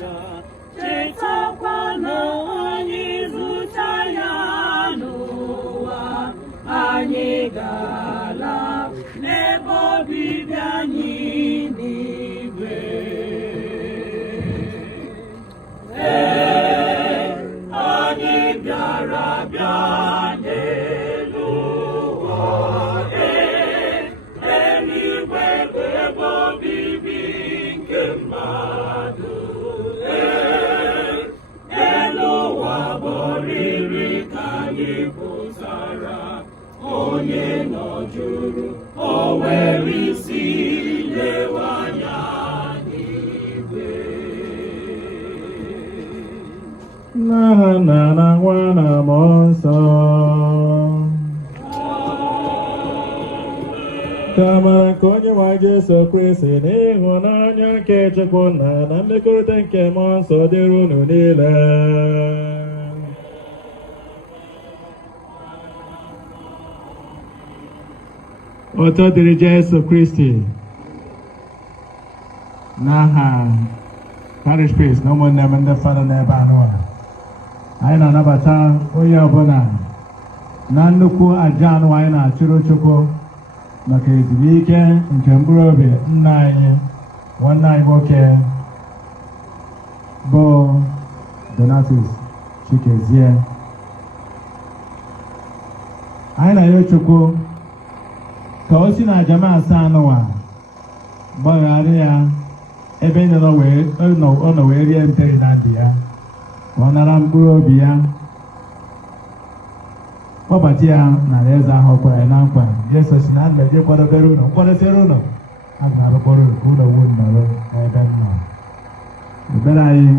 aja chetakwa na anyị zụta ya n'ụwa anyị ga-ala n'ebe obibi anyị n'igwe. Anyị bịara bịa n'elu ụwa, eluigwe bụ ebe obibi nke mmadụ. Elu ụwa bụ oriri ka anyị pụtara, onye nọjụrụ o were isi lewe anya n'igwe. N'aha Nna na Nwa na Mmụọ Nsọ. Ka amara nke Onyenwe anyị Jesu Kristi na ịhụnanya nke Chukwu Nna na mmekọrịta nke Mmụọ Nsọ dịrị unu niile. Otu dịrị Jesu Kristi n'aha parish priest na ụmụnne m ndị fada n'ebe anụ a, anyị na-anabata onye ọbụla na nnukwu aja anụ anyị na-achụrụ Chukwu maka ezumike nke mkpụrụ obi nna anyị nwanne anyị nwoke bụ Donatus Chikezie. Anyị na-arịọ Chukwu ka o si na aja m asaa anụwa gbaghara ya ebe ọ nọ wee rie nteri na ndụ ya, ka ọ nara mkpụrụ obi ya, kpọbata ya n'ala eze ahụ kwere ya na nkwa. Jesu si na nna je kwadobere ụlọ nkwadosere ụlọ, a ga-arụkpọrọ nke ụlọ wu nnọrọ n'ebe m nọ. Ekpere anyị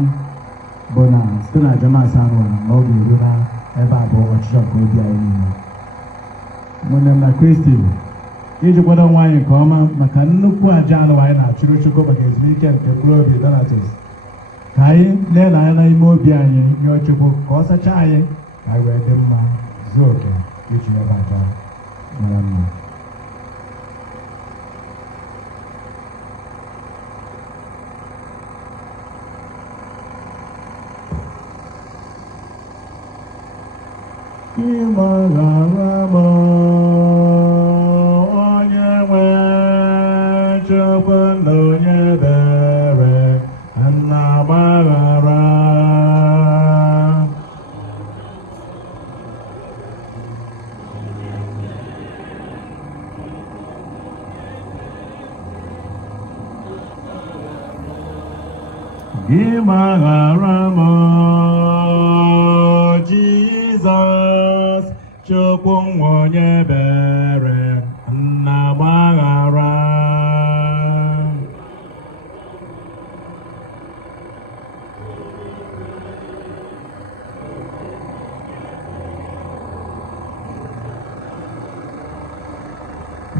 bụ na site na aja m asaa anụwa na ọ ga-eru na ebe a bụ ọchịchọ nke obi anyị niile. Ụmụnne m na Kristi, iji kwado onwe anyị nke ọma maka nnukwu aja anụ anyị na-achụrụ Chukwu maka ezumike nke mkpụrụ obi Donatus, ka anyị lee anya n'ime obi anyị nye Chukwu ka ọ sachaa anyị ka anyị wee dị mma zuo oke iji ebe aja mara mma. Ịgbaghara m onye nwe Chukwu na onye ebere, nna gbaghara. Gị gbaghara m Jizọs Chukwu nwa onye ebere, nna gbaghara.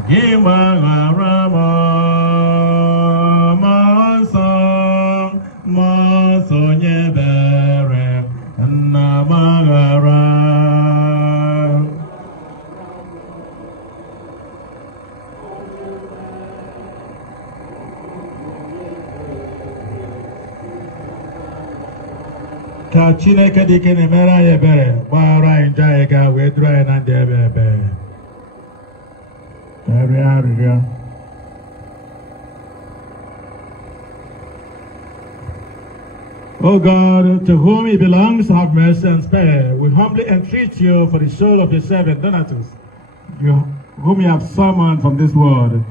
Gị gbaghara m Mmụọ Nsọ, Mmụọ Nsọ onye ebere, nna gbaghara. Ka Chineke dị ike na-emere anyị ebere, gbaghara anyị njọ anyị ga wee duru anyị na ndị ebe ebe. Karịa arịrịọ. O God, to whom it belongs to have mercy and spare, we humbly entreat you for the soul of your servant Donatus, whom you have summoned from this world,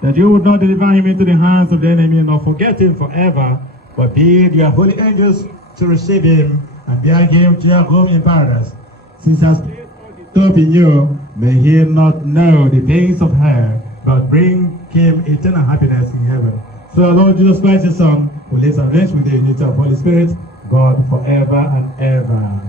that you would not deliver him into the hands of the enemy, nor forget him forever, but bid your holy angels to receive him and bear him to your home in paradise. Since he has placed all his hope in you, may he not know the pains of hell, but bring him eternal happiness in heaven. So our Lord Jesus Christ, his Son, who lives and reigns with the unity of Holy Spirit, God forever and ever.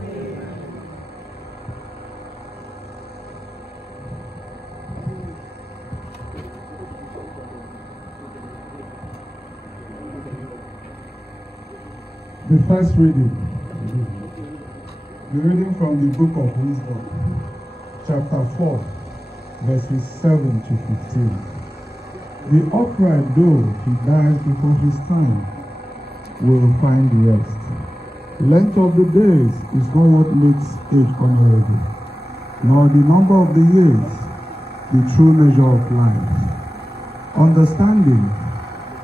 The first reading. The reading from the book of Wisdom, chapter 4, verses 7 to 15. The upright, though he dies before his time, will find rest. Length of the days is not what makes age honorable, nor the number of the years the true measure of life. Understanding,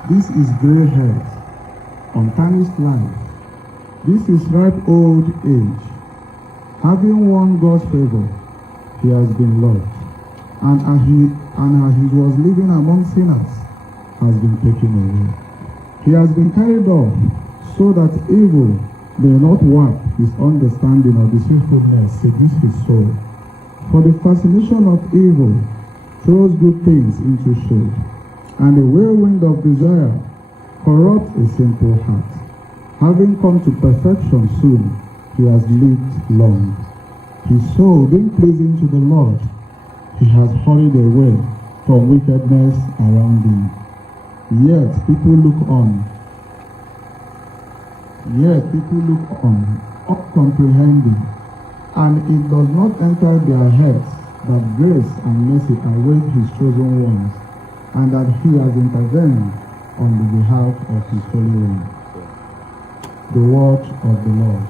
this is gray hairs, untarnished life. This is ripe old age. Having won God's favor, he has been loved, and as he was living among sinners, has been taken away. He has been carried off, so that evil may not warp his understanding, or deceitfulness seduce his soul. For the fascination of evil throws good things into shade, and the whirlwind of desire corrupts a simple heart. Having come to perfection soon, he has lived long. His soul being pleasing to the Lord, he has hurried away from wickedness around him. Yet people look on, uncomprehending, and it does not enter their heads that grace and mercy await his chosen ones, and that he has intervened on the behalf of his holy one. The word of the Lord.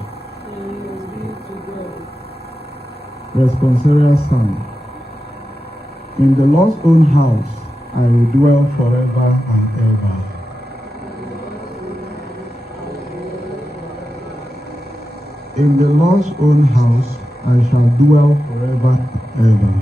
Responsorial Psalm. In the Lord's own house I will dwell forever and ever. In the Lord's own house I shall dwell forever and ever.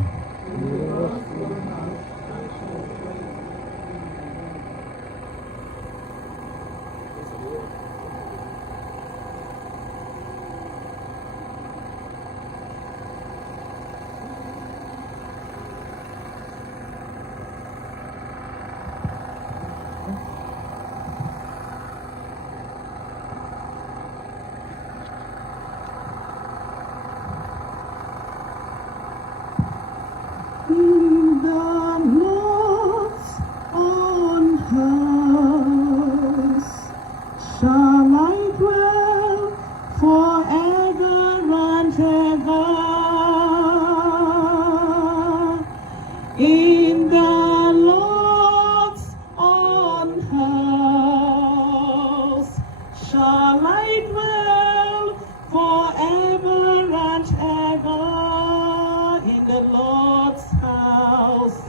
In the Lord's own house shall I dwell forever and ever. In the Lord's own house shall I dwell forever and ever. In the Lord's house.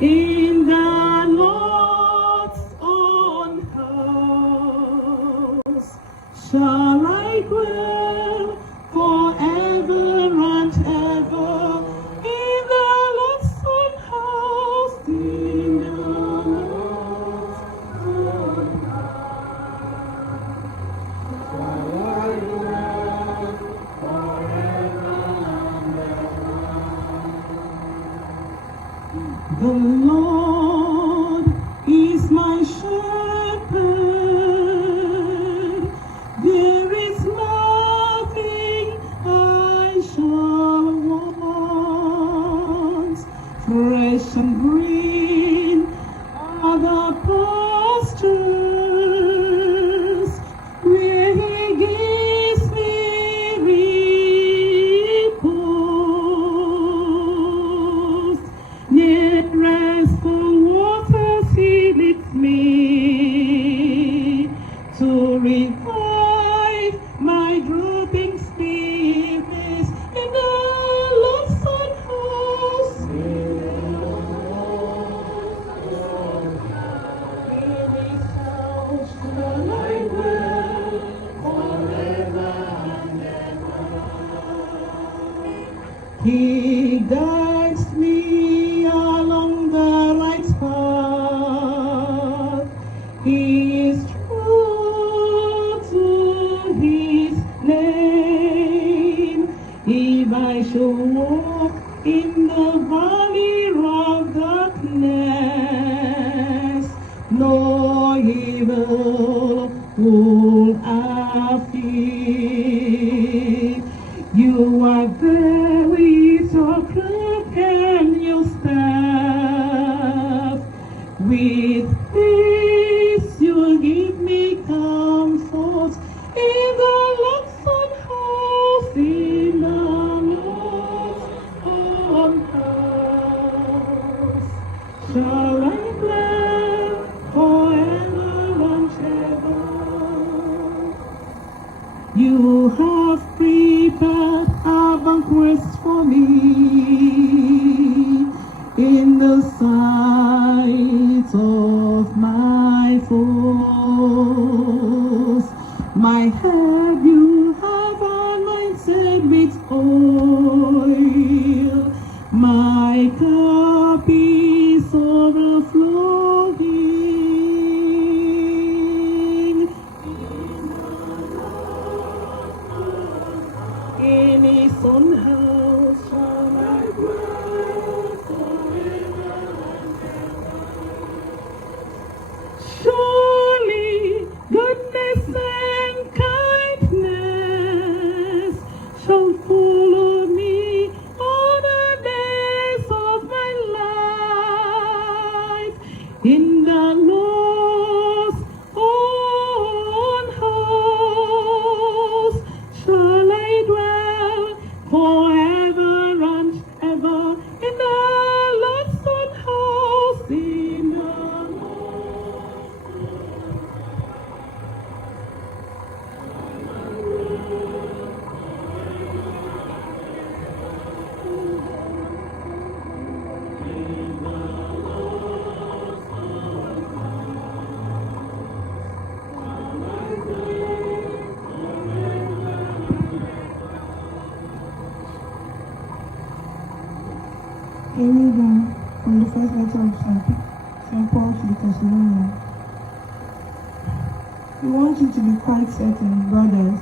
In the Lord's own house shall I dwell forever and ever. In the Lord's own house, in the Lord's own house shall I dwell forever and ever. The Lord is my shepherd, there is nothing I shall want. Fresh and green are the pastures where he gives me repose. Near restful waters he leads me to revive my drooping spirits. In the Lord's own house, in the Lord's house shall I dwell forever and ever. He guides me along the right path. He is true to his name. If I should walk in the valley of darkness, no evil will I fear. You are there with your cloak and your staff. With peace you give me comfort. You have prepared a banquet for me in the sight of my foes. My head you have anointed with oil. My cup is overflowing. In his own house shall I dwell forever and ever. Surely goodness and kindness shall follow me all the days of my life. In the Lord's own house shall I dwell forever and ever. In the Lord's own house, in the A reading from the first letter of St. Paul to the Thessalonians. We want you to be quite certain, brothers,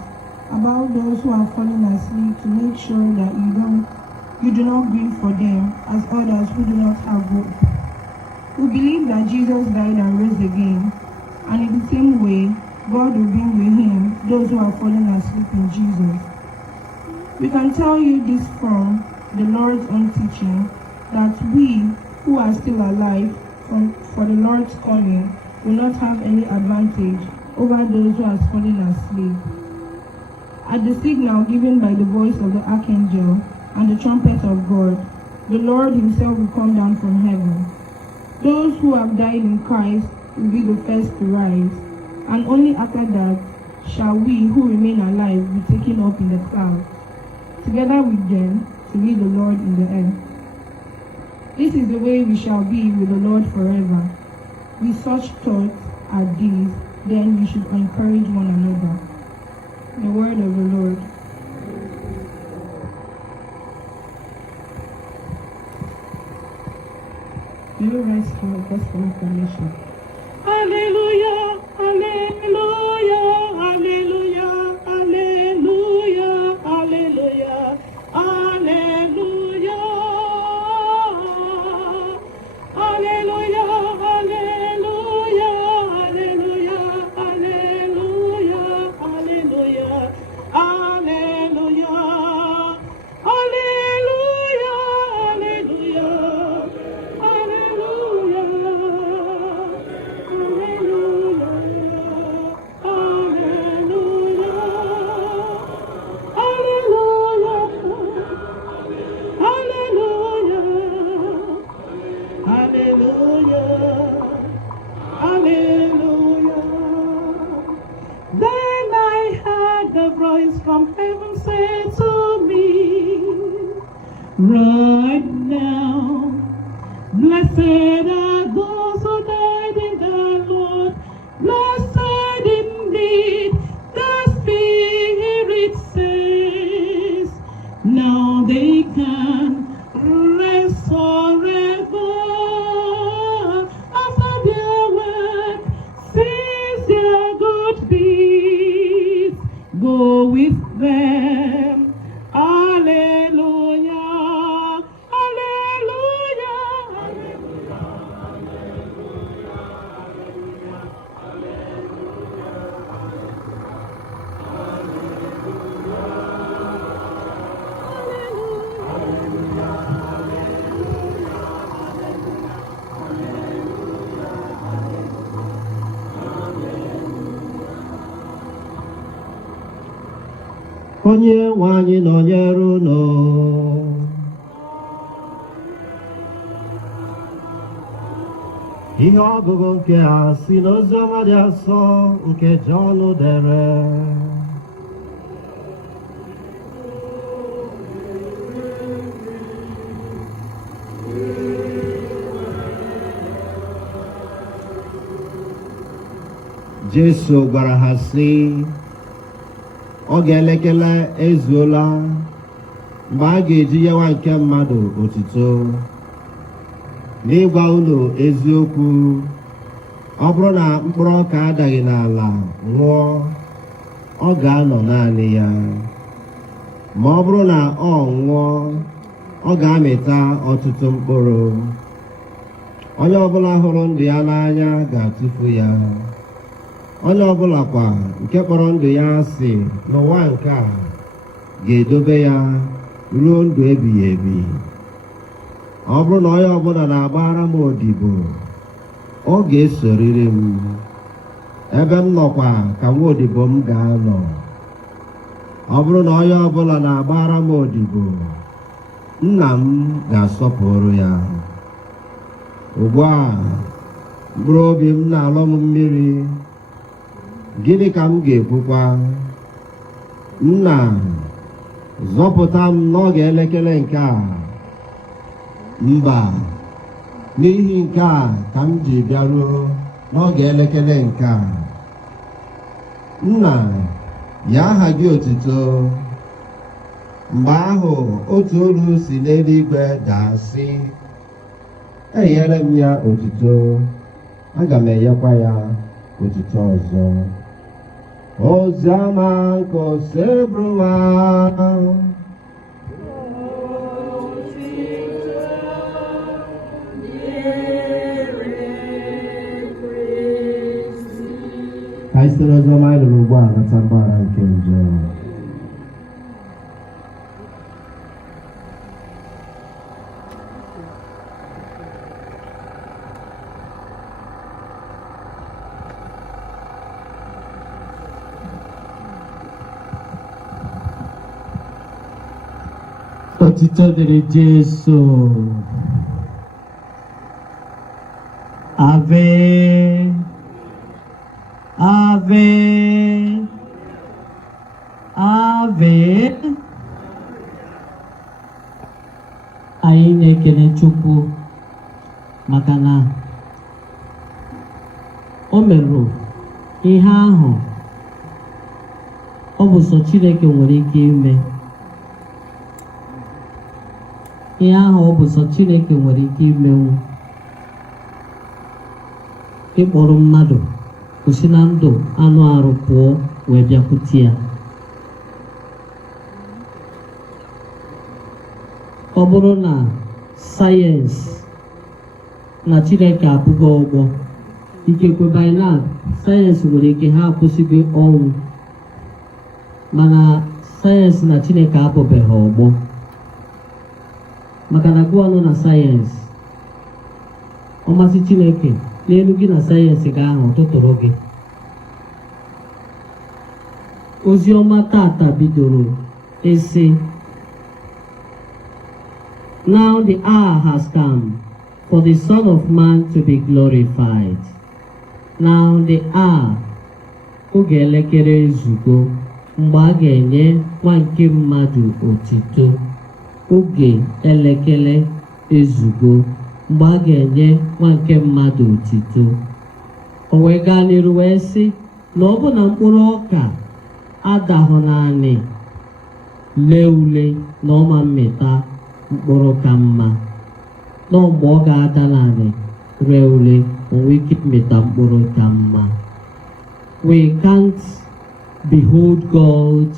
about those who are falling asleep, to make sure that you do not grieve for them as others who do not have hope. We believe that Jesus died and rose again, and in the same way, God will bring with him those who are falling asleep in Jesus. We can tell you this from the Lord's own teaching, that we who are still alive for the Lord's calling will not have any advantage over those who are falling asleep. At the signal given by the voice of the archangel and the trumpet of God, the Lord himself will come down from heaven. Those who have died in Christ will be the first to rise, and only after that shall we who remain alive be taken up in the clouds, together with them to meet the Lord in the air. This is the way we shall be with the Lord forever. With such thoughts as these, then we should encourage one another. The word of the Lord. You rise for gospel information. Hallelujah, hallelujah, hallelujah, hallelujah, hallelujah, hallelujah, hallelujah, hallelujah, hallelujah, hallelujah, hallelujah, hallelujah, hallelujah, from heaven say to me, right now, blessed are those who died in the Lord, blessed indeed, the Spirit says, now they can rest forever after their work, since their good deeds go with them. Hallelujah, hallelujah, hallelujah, Onye nwe anyị nọnyere unu. Ihe ọgụgụ nke a si n'oziọma dị asọ nke Jọn dere. Jesu gwara ha sị, oge elekere ezuola mgbe a ga-eji nye nwa nke mmadụ otuto. N'ịgwa unu eziokwu, ọ bụrụ na mkpụrụ ọka adaghị n'ala nwụọ, ọ ga-anọ naanị ya. Ma ọ bụrụ na ọ nwụọ, ọ ga-amịta ọtụtụ mkpụrụ. Onye ọbụla hụrụ ndụ ya n'anya ga-atụfu ya. Onye ọbụla kwa nke kpọrọ ndụ ya asị n'ụwa nke a ga-edobe ya ruo ndụ ebighị ebi. Ọ bụrụ na onye ọbụla na-agbara m odibo, ọ ga-esoriri m. Ebe m nọkwa ka nwa odibo m ga-anọ. Ọ bụrụ na onye ọbụla na-agbara m odibo, nna m ga-asọpụrụ ya. Ugbu a, mkpụrụ obi m na-alọ m mmiri. Gịnị ka m ga-ekwukwa? Nna, zọpụta m n'oge elekere nke a. Mba, n'ihi nke a ka m ji bịaruo n'oge elekere nke a. Nna, ya aha gị otuto. Mgbe ahụ otu olu si n'eluigwe daa sị, enyere m ya otuto, aga m enyekwa ya otuto ọzọ. Oziọma nke osebruwa. Ka anyị site n'oziọma anyị nụrụ ugbu a nata mgbaghara nke njọ. Otito dịrị Jesu. Ave, Ave, Ave. Anyị na-ekele Chukwu maka na o merụ ihe ahụ ọ bụ sọ Chineke nwere ike ime. Ihe ahụ ọ bụ sọ Chineke nwere ike imenwu. Ịkpọrọ mmadụ kwụsị na ndụ anụ arụ pụọ wee bịakwute ya. Ọ bụrụ na sayensị na Chineke abụghị ọgbọ, ikekwe by now sayensị nwere ike ha akwụsịgo ọnwụ, mana sayensị na Chineke abụbeghị ọgbọ. Maka na gụọ ọnụ na sayensị, ọmasị Chineke n'elu gị na sayensị ga-ahụ tụtụrụ gị. Ozi ọma tata bidoro isi, now the hour has come for the Son of Man to be glorified. Now the hour, oge elekere ezugo mgbe a ga-enye nwa nke mmadụ otito. Oge elekere ezugo mgbe a ga-enye nwa nke mmadụ otito. O wee gaa n'iru wee sị na ọ bụ na mkpụrụ ọka adahụ naanị lee ule na ọma mmịta mkpụrụ ka mma, na mgbe ọ ga-ada naanị ree ule onwe ike mmịta mkpụrụ ka mma. We can't behold God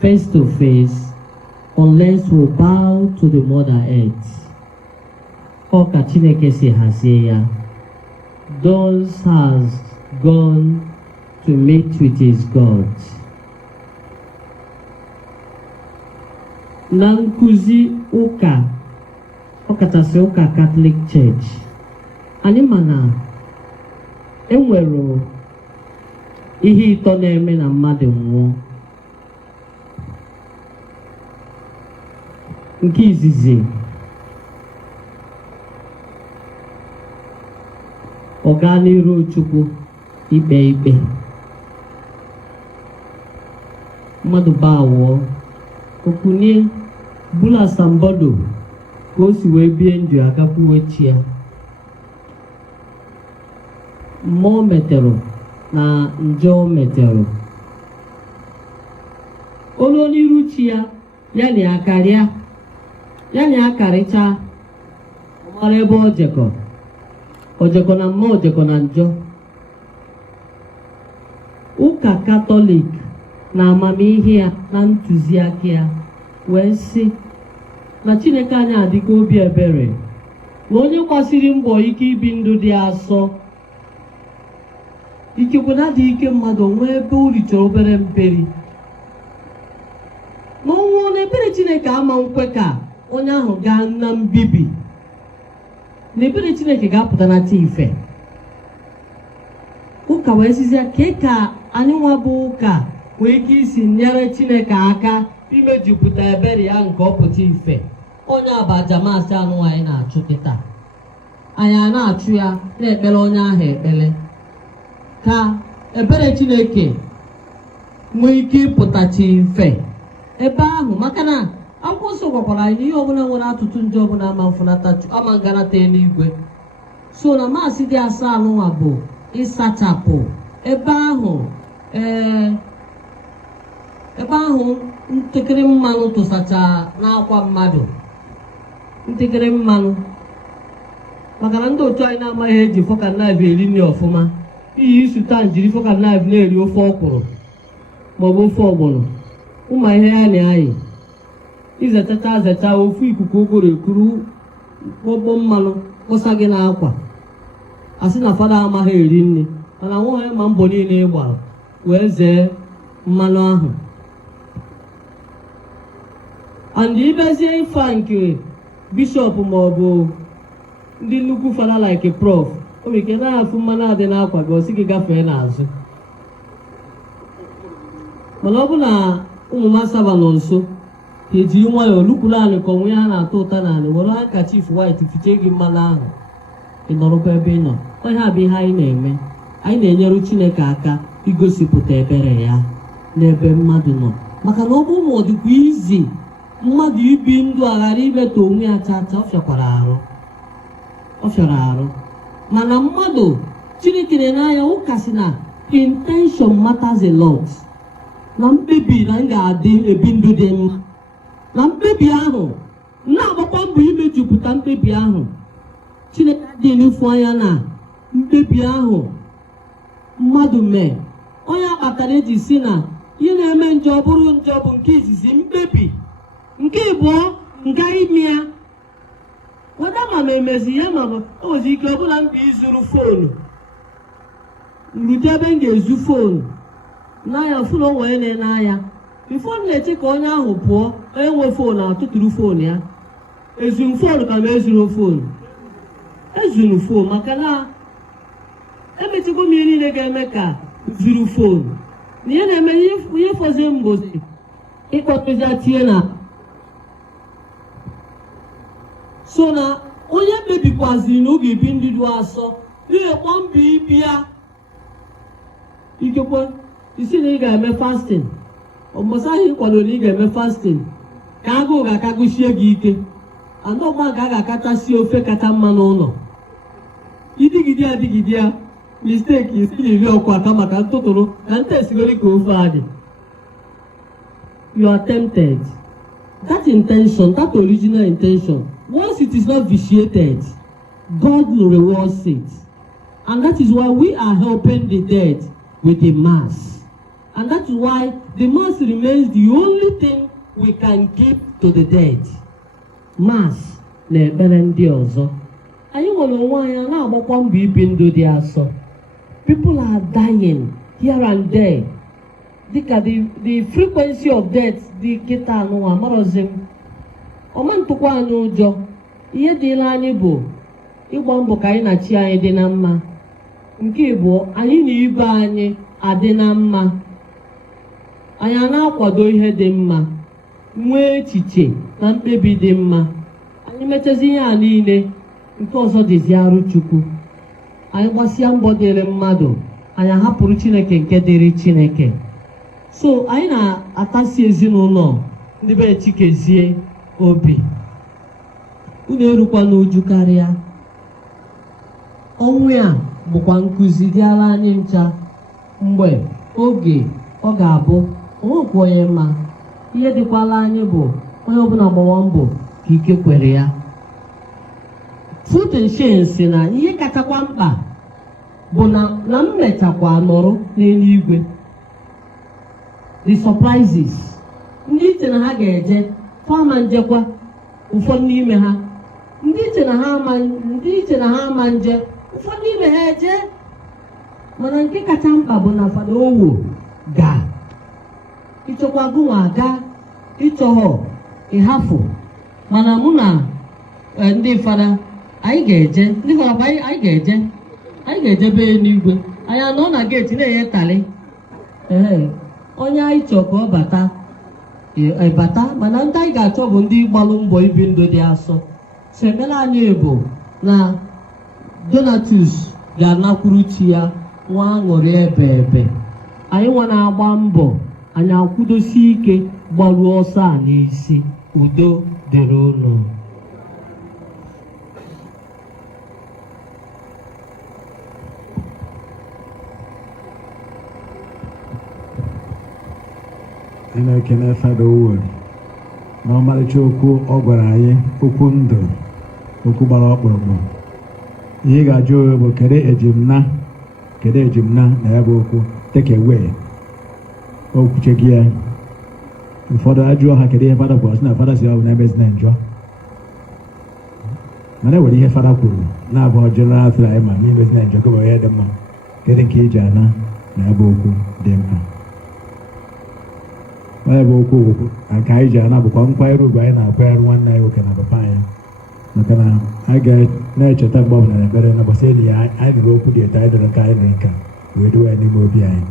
face to face unless we bow to the Mother Earth. Ọ ka Chineke si hazie ya. Thus has gone to meet with his God. Na nkuzi ụka, ọkachasị ụka Catholic Church, anyị ma na enwere ihe ịtọ na-eme na mmadụ nwụọ. Nke izizi, ọ gaa n'iru Chukwu ikpe ikpe. Mmadụ baa awụọ, okunye bụla asambodo ka o si wee bie ndụ agakwuwe chi ya. Mmụọ metere na njọ metere olu n'iru chi ya ya na akarịa ya na akarịcha mara ebe ojekọ na mma ojekọ na njọ. Ụka Katọlik na amamihe ya na ntụziaka ya wee sị na Chineke anyị adịka obi ebere na onye gbasiri mbọ ike ibi ndụ dị asọ ikekwe na adịghị ike mmadụ nwee ebe o richọrọ obere mperi na ọnwụ na ebere Chineke ama nkwe ka onye ahụ gaa na mbibi na ebere Chineke ga-apụtanata ife. Ụka wee sizia ka anyị nwa bụ ụka nwee ike isi nyere Chineke aka imejupụta ebere ya nke ọ pụta ife. Onye abajamasị anụ anyị na-achụ kịta anyị a na-achụ ya na-ekpere onye ahụ ekpere ka ebere Chineke nwee ike ịpụtachi mfe ebe ahụ, maka na akwụkwọ nsọ gwakwara anyị ihe ọbụla nwere atụtụ nje ọbụla ama nganata eluigwe. So na maasị dị asaa anụnwa bụ ịsachapụ ebe ahụ ntakịrị mmanụ tụsacha n'akwa mmadụ, ntakịrị mmanụ, maka na ndị otu anyị na-amaghị eji fork and knife eri nri ọfụma. Iyi isuta njiri fork and knife na-eri ofe ọkwụrụ maọbụ ofe ọgbọnọ ụmụ ihe ya na anyị izechacha ofu ikuku ụgụrụ ekuru kpọkpọ mmanụ kpọsa gị n'akwa asị na fada amaghị eri nri, mana nwaanyị ma mbọ niile ịgbara wee zee mmanụ ahụ. And ibezie ife nke bishọp maọbụ ndị nnukwu fada like prof o nwere ike na-afụ mmanụ adị n'akwa gị osi gị gafee n'azụ, mana ọ bụ na ụmụ masaba nọ nso ka ejiri nwayọọ lukwuru anị ka onwe ha na-atọ ụta n'anị were aka chief white fiche gị mmanụ ahụ ị nọrọkwa ebe ị nọ. Onye a bụ ihe anyị na-eme. Anyị na-enyere Chineke aka igosipụta ebere ya n'ebe mmadụ nọ, maka na ọ bụ ma ọ dịkwa izi mmadụ ibi ndụ a ghara imetọ onwe ya chacha ọ fịara arụ. Mana mmadụ Chineke na-anya ụka si na intention matters a lot, na mkpebi na m ga-adị ebi ndụ dị mma, na mkpebi ahụ na-agbakwa mbọ imejupụta mkpebi ahụ. Chineke dị n'efu anya na mkpebi ahụ mmadụ mee. Onye akpatara eji si na ihe na-eme njọ bụrụ njọ bụ nke izizi mkpebi, nke ịbụọ nga ime ya wada ma ma emezi ya, ma o nwezi ike ọbụla mba izuru foonu nrute ebe m ga-ezu foonu n'anya fụna onwe onye na-anya bifo m na-eche ka onye ahụ pụọ onye nwe foonu atụtụrụ foonu ya. Ezuru foonu ka ma ezuru foonu ezuru foonu, maka na emechekwa m ihe niile ga-eme ka zuru foonu na ihe na-eme ihe fọzie mgbozi ịkpọtụza tie na so na onye kpebikwaziri na oge ebi ndị dị asọ ihe kpọ mbọ ibi ya ikekwe isi na ị ga-eme fasting ọmụsaghị ịkwado na ị ga-eme fasting ka agụụ ga-akagụsie gị ike anọgba ka a ga-akachasị ofe kacha mma n'ụlọ idigide ya mistake isi iri ọkwa aka maka ntụtụrụ na nta esigori ka ofe adị. You are tempted. That intention, that original intention, once it is not vitiated, God will reward it. And that is why we are helping the dead with the mass. And that is why the mass remains the only thing we can give to the dead. Mass na-ekpere ndị ọzọ. Anyị nwere onwe anyị na-agbakwa mbọ ibi ndụ dị asọ. People are dying here and there. The frequency of death dị kịta anụwa marọzi m. Ọma ntụkwa anyị ụjọ. Ihe dịla anyị bụ ịgba mbọ ka anyị na chi anyị dị na mma. Nke bụ anyị na ibe anyị adị na mma. Anyị a na-akwado ihe dị mma, nwee echiche na mkpebi dị mma. Anyị mechezi ihe a niile, nke ọzọ dịzi arụ Chukwu. Anyị gbasịa mbọ dịrị mmadụ, anyị ahapụrụ Chineke nke dịrị Chineke. So anyị na-atasi ezinụlọ ndị be Chikezie obi. Unu erukwa n'uju karịa. Ọnwụ ya bụkwa nkụzi dịara anyị ncha mgbe oge ọ ga-abụ onwekwa onye mma. Ihe dịkwala anyị bụ onye ọbụla gbawa mbọ ka ike kwere ya. Food and Shame si na ihe kachakwa mkpa bụ na m mechakwa nọrọ n'eluigwe. The surprises ndị iche na ha ga-eje fama njekwa ụfọdụ n'ime ha, ndị iche na ha ama nje ụfọdụ n'ime ha eje, mana nke kacha mkpa bụ na Fada Owo ga ịchọkwa gụnwa aga, ịchọghọ ịhafụ, mana mụ na ndị fada anyị ga-eje, ndị fada bụ anyị ga-eje be n'igwe. Anyị anọ na geeti na-enye tali onye anyị chọọ ka ọ bata, mana ndị anyị ga-achọ bụ ndị gbalụ mbọ ibi ndụ dị asọ. So ekpere anyị bụ na Donatus ga-anakwuru chi ya nwa aṅụrị ebe anyị nwa na-agba mbọ, anyị akwụdosi ike gbaruo ọsọ a n'isi. Udo dịrị unu. Anyị na-ekene Fada Owo na ọmarịcha okwu ọ gwara anyị, okwu ndụ, okwu gbara ọkpụrụkpụ. Ihe ị ga-ajụ onwe bụ kedu ejimna na ya bụ okwu take away okwuche gị ya. Ụfọdụ ajụọ ha kedu ihe fada kwuru, sị na fada si ọ bụ na-emezi na njọ, mana enwere ihe fada kwuru na-abụọ general thing anyị ma na-emezi na njọ ka bụ ihe dị mma. Kedu nke iji ana na ya bụ okwu dị mkpa? Onye bụ okwu nke anyị ji ana bụkwa nkwanyere ugwu anyị na-akwanyere nwanne anyị nwoke na papa anyị, maka na anyị ga na-echeta mgbe ọbụla na ekpere na gbasa enyi ya anyị nụrụ okwu dị etu anyị nụrụ nke anyị nụrụ nka wee dowe ya n'ime obi anyị.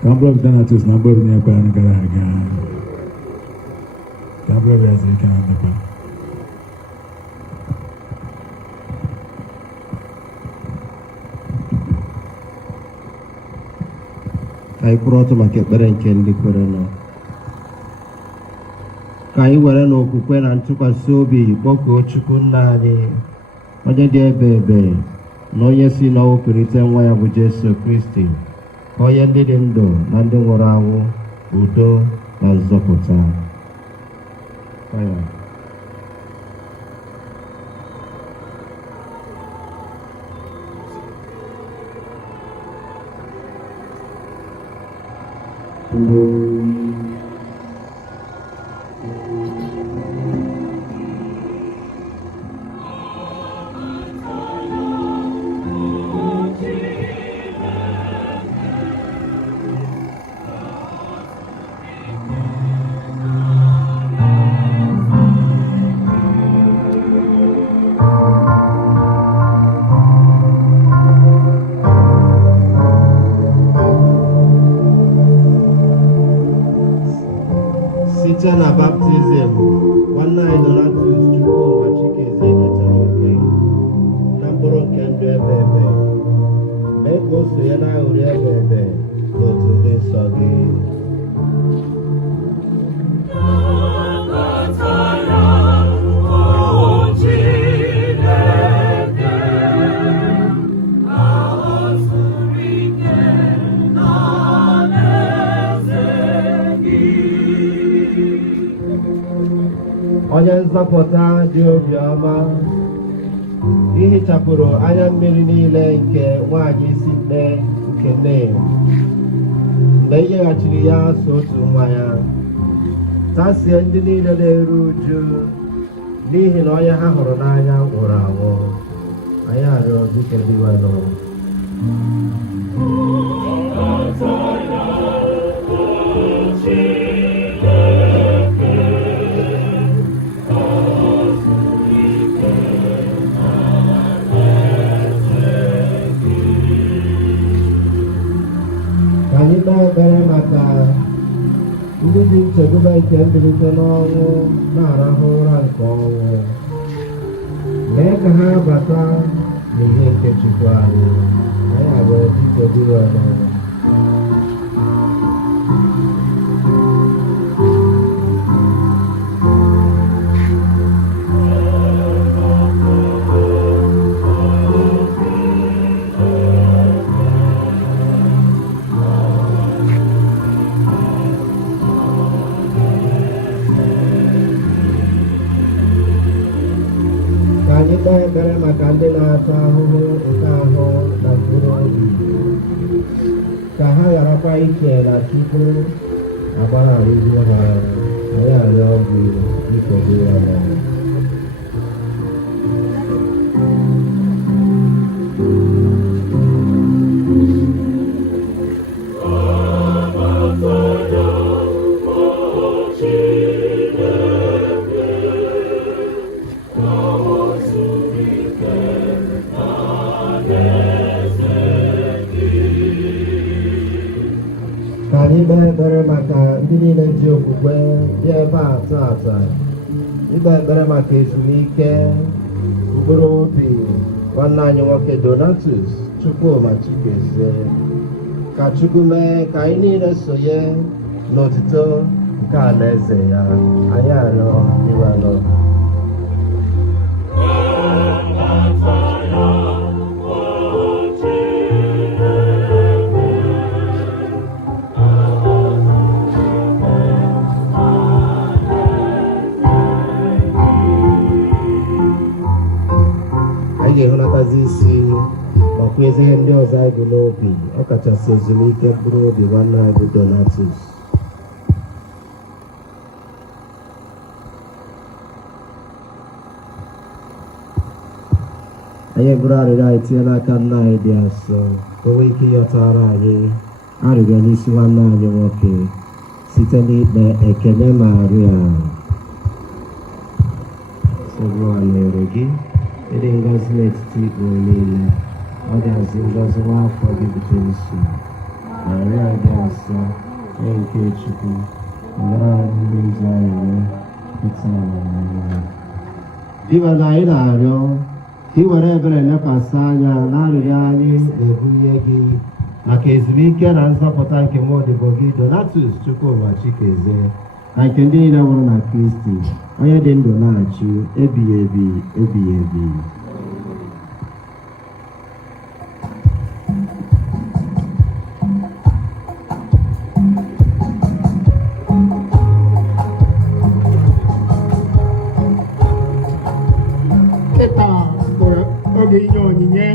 Ka mkpụrụ obi Donatus na mkpụrụ obi na-ekwe anyị gara aga, ka mkpụrụ obi ya ziri ike na ndokwa. Anyị kwụrụ ọtọ maka ekpere nke ndị kwere nọ. Ka anyị were n'okwukwe na ntụkwasị obi kpọkuo Chukwu nna anyị, onye dị ebe na onye si n'ọnwụ kulite nwa ya bụ Jesu Kristi, ka onye ndị dị ndụ na ndị nwụrụ anwụ udo na nzọpụta. Site na baptizim, nwanne anyị Donatus Chukwuma Chikezie ketara oke na mkpụrụ nke ndụ ebe mee ka o sonye n'aṅụrị ebe n'otu ndị nsọ gị. Onye nzọpụta dị obiọma, ihichapụrụ anya mmiri niile nke nwaanyị isi nne nke Nen, mgbe i nyeghachiri ya so otu nwa ya, tasie ndị niile na-eru uju n'ihi na onye ha hụrụ n'anya nwụrụ anwụ. Anyị arịọ dịka eluigwe. Anyị na-ekpere maka ndị dị nchekwube nke mbilite n'ọnwụ na-arahụ ụra nke ọnwụ. Mee ka ha bata n'ihe nke Chukwu anyị. Anyị abụọ dịka obere ọnụ. kpee ekpere maka ndị na-ata ahụhụ nke ahụ na mkpụrụ obi ka ha gharakwa iche na Chukwu agbagharago ha. Anyị arịọ gị ikwado ya na anyị kpee ekpere maka ndị niile ji okwukwe bịa ebe a taata, ikpe ekpere maka ezumike mkpụrụ obi nwanne anyị nwoke Donatus Chukwuma Chikezie, ka Chukwu mee ka anyị niile sonye n'otito nke alaeze ya. Anyị arịọ iwelụ ga-ehụnatazi isi ma kwuzie ihe ndị ọzọ anyị bụ n'obi, ọkachasị ezumike mkpụrụ obi nwanne anyị bụ Donatus. Anyị bụrụ arịrịọ anyị tinye n'aka nna anyị dị asọ ka o nwee ike ịghọtara anyị arịrịọ n'isi nwanne anyị nwoke site n'ikpe ekele Maria. Nsogbu a nyere gị ịdị ngọzi n'etiti igbo niile, ọ ga-azị ngọzi n'afọ gị bụ Jesu. Maria dị asọ onye nke Chukwu, nyere anyị mmezi anyị pụta n'anya. Dịba na anyị na-arịọ ka ị were ebere lekwasị anya n'arịrịọ anyị na-ebunye gị maka ezumike na nzọpụta nke nwaodibo gị Donatus Chukwuma Chikezie na nke ndị niile nwụrụ na Kristi, onye dị ndụ na-achị ebighị ebi ebighị ebi. Kịta bụ oge inye onyinye.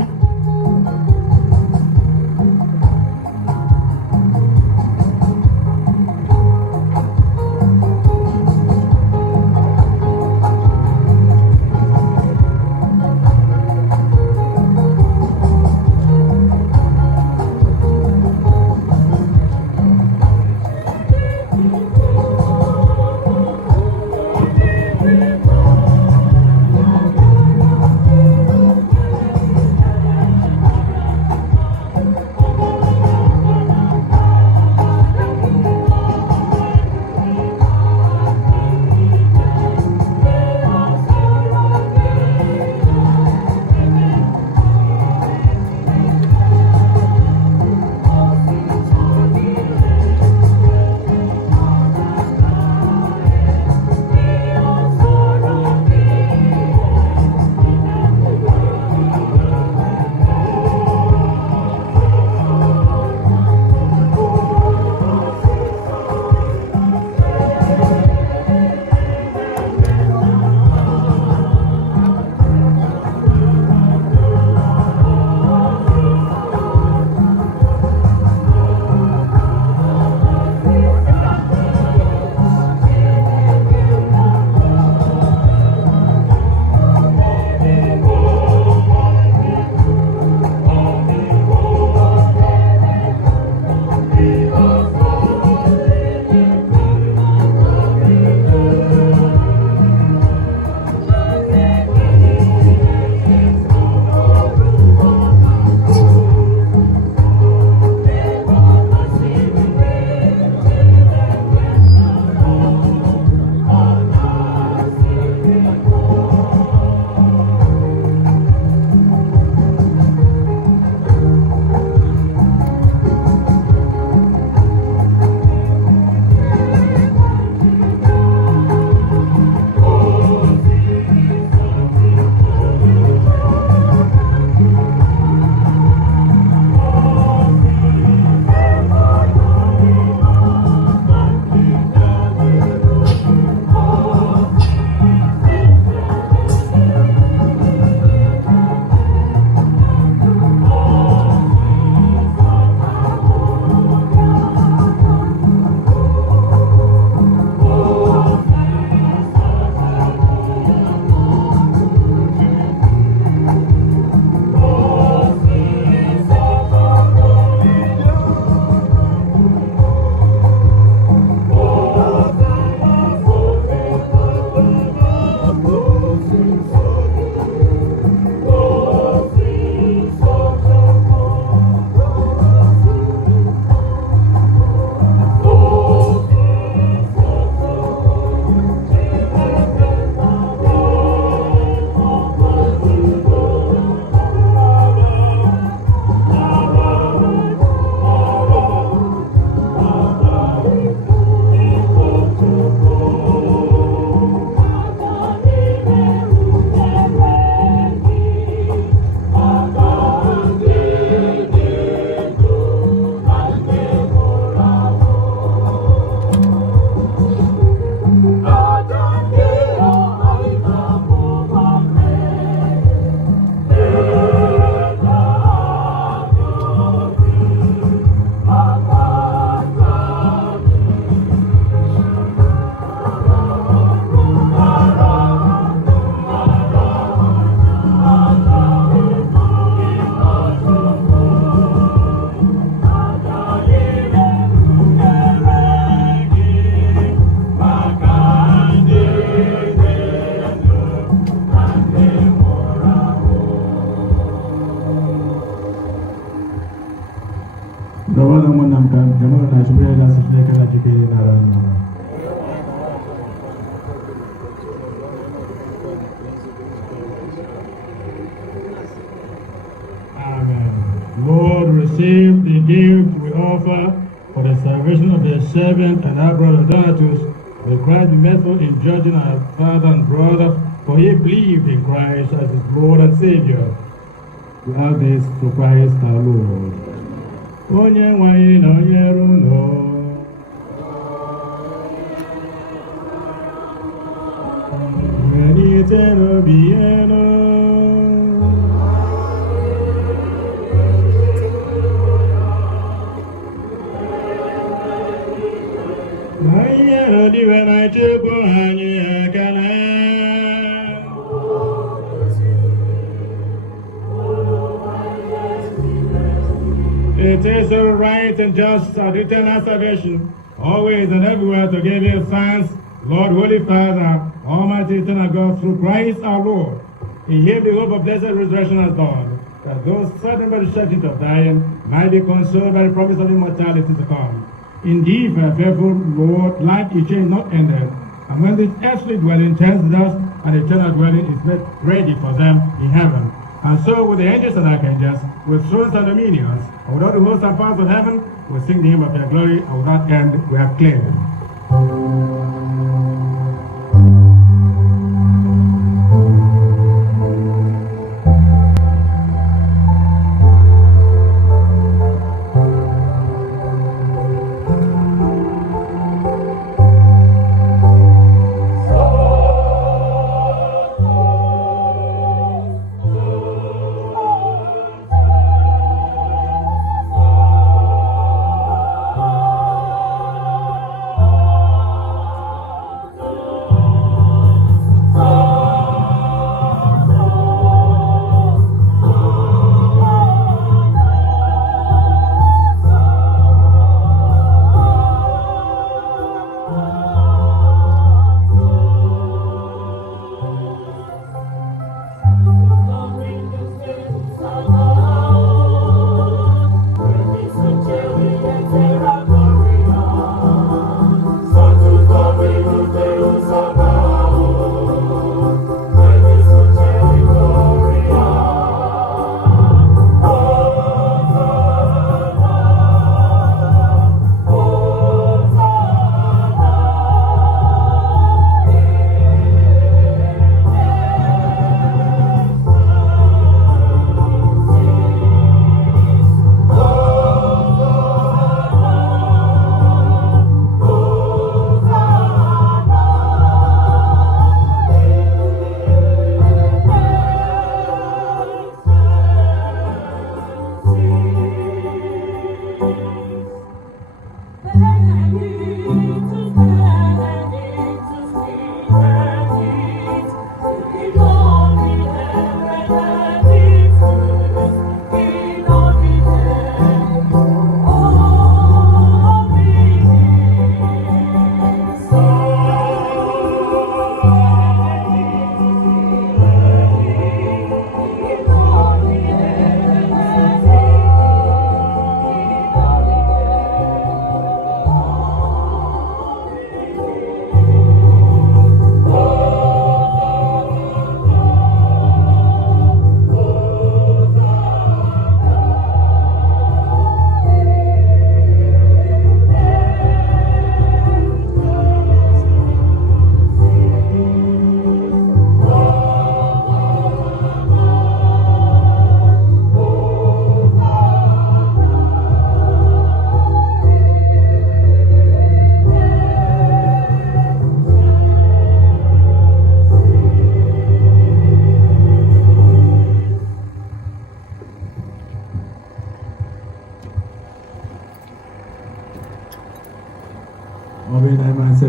Lord, receive the gift we offer for the salvation of your servant and our brother Donatus. May Christ be merciful in judging our father and brother, for he believed in Christ as his Lord and Savior. We have this through Christ our Lord. Onye nwanyị na onye runo. Beniteno bieno. Ayero diwe na chukwu anyị ekele. It is a right and just and eternal salvation, always and everywhere to give you thanks, Lord, Holy Father, Almighty eternal God, through Christ our Lord. In him the hope of blessed resurrection has dawned, that those saddened by the shaking of dying might be consoled by the promise of immortality to come. Indeed, for a faithful Lord, life is changed not ended, and when this earthly dwelling turns to dust, an eternal dwelling is made ready for them in heaven. And so with the angels and archangels, with thrones and dominions, and with all the hosts and powers of heaven, we sing the hymn of your glory, and without end we have cleared.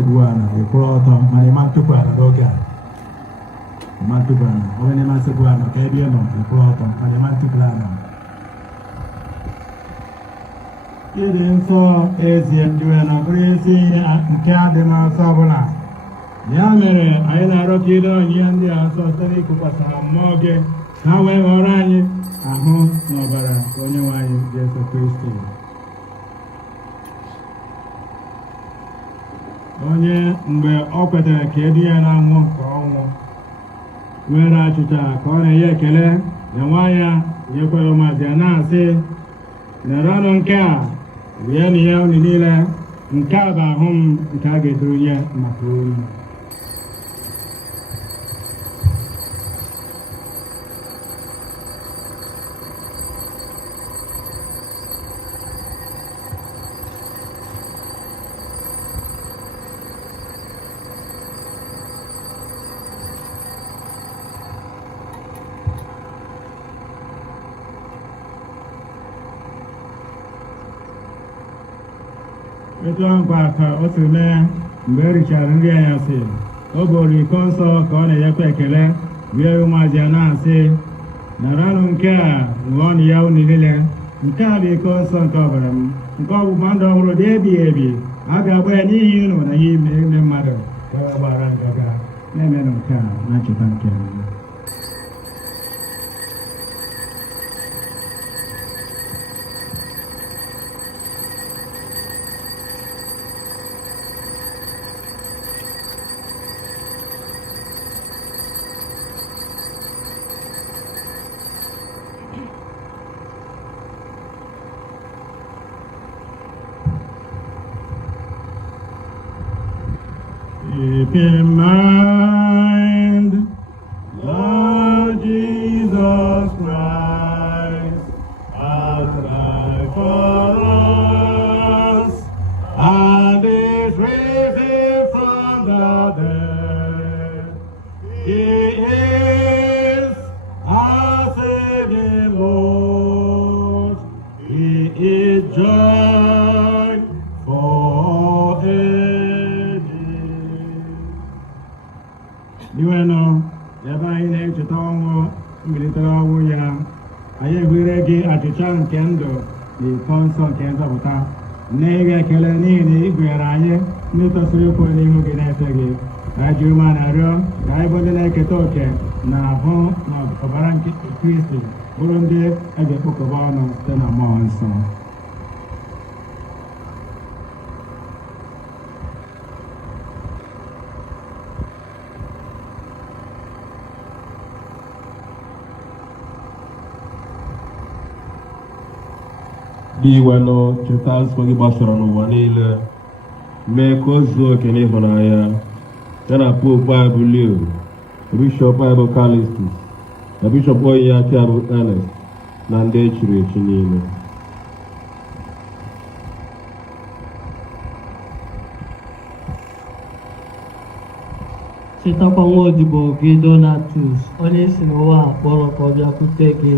Bwana ikurota mari mantu Bwana doga mantu Bwana obene manse Bwana kebie no ikurota mari mantu Bwana ịdị nsọ ezie njure na bụrụ ezi nke adị n'ọsọ ọbụla ya mere anyị na-arịọ ka ile onye ndị a nsọ site n'ikukwasị ha mmụọ gị ka ha wee ghọrọ anyị ahụ na ọbara onye nwe anyị Jesu Kristi, onye mgbe ọ kwetara ka edu ya na nwụọ nke ọnwụ were achịcha ka ọ na-enye ekele na nwa ya nyekwara ụmụazị ya na-asị, naranụ nke a rienụ ya unu niile, nke a bụ ahụ m nke a ga-edoro nye maka unu. Etu ahụ ka o si mee mgbe e richara nri anyasị. O boro iko nsọ ka ọ na-enyekwa ekele rie ụmụazị ya na-asị, naranụ nke a ṅụọnụ ya unu niile, nke a bụ iko nsọ nke ọbara m, nke ọgbụgba ndụ ọhụrụ dị ebighị ebi, a ga-agba ya n'ihi unu na ihe ime mmadụ ka ọ gbara ngaga. Na-emenụ nke a na ncheta nke m. Keep in mind, Lord Jesus Christ has died for us and is risen from the dead. He is our saving Lord. He is joy for Iweno, ebe anyị na-echeta ọnwụ mbilitere ọnwụ ya, anyị egwere gị achịcha nke ndụ na iko nsọ nke nzọpụta, na-enye ekele n'ihi na ị gụnyere anyị ndị tosiri ikwu n'ihu gị na-efe gị. Ka anyị jiri ma na-arịọ ka anyị bụ ndị na-eketa oke na ahụ na ọbara nke Kristi, bụrụ ndị a ga-ekpokọba ọnụ site na mmụọ nsọ. Gị Iweno, cheta nsọ gị gbasara n'ụwa niile, mee ka o zuo oke n'ịhụnanya ya na Pope anyị bụ Leo, Bishọp anyị bụ Callistus, na Bishọp onye ya aka bụ Ernest, na ndị echiri echi niile. Chetakwa nwaodibo gị Donatus, onye si n'ụwa kpọrọ ka ọ bịakwute gị,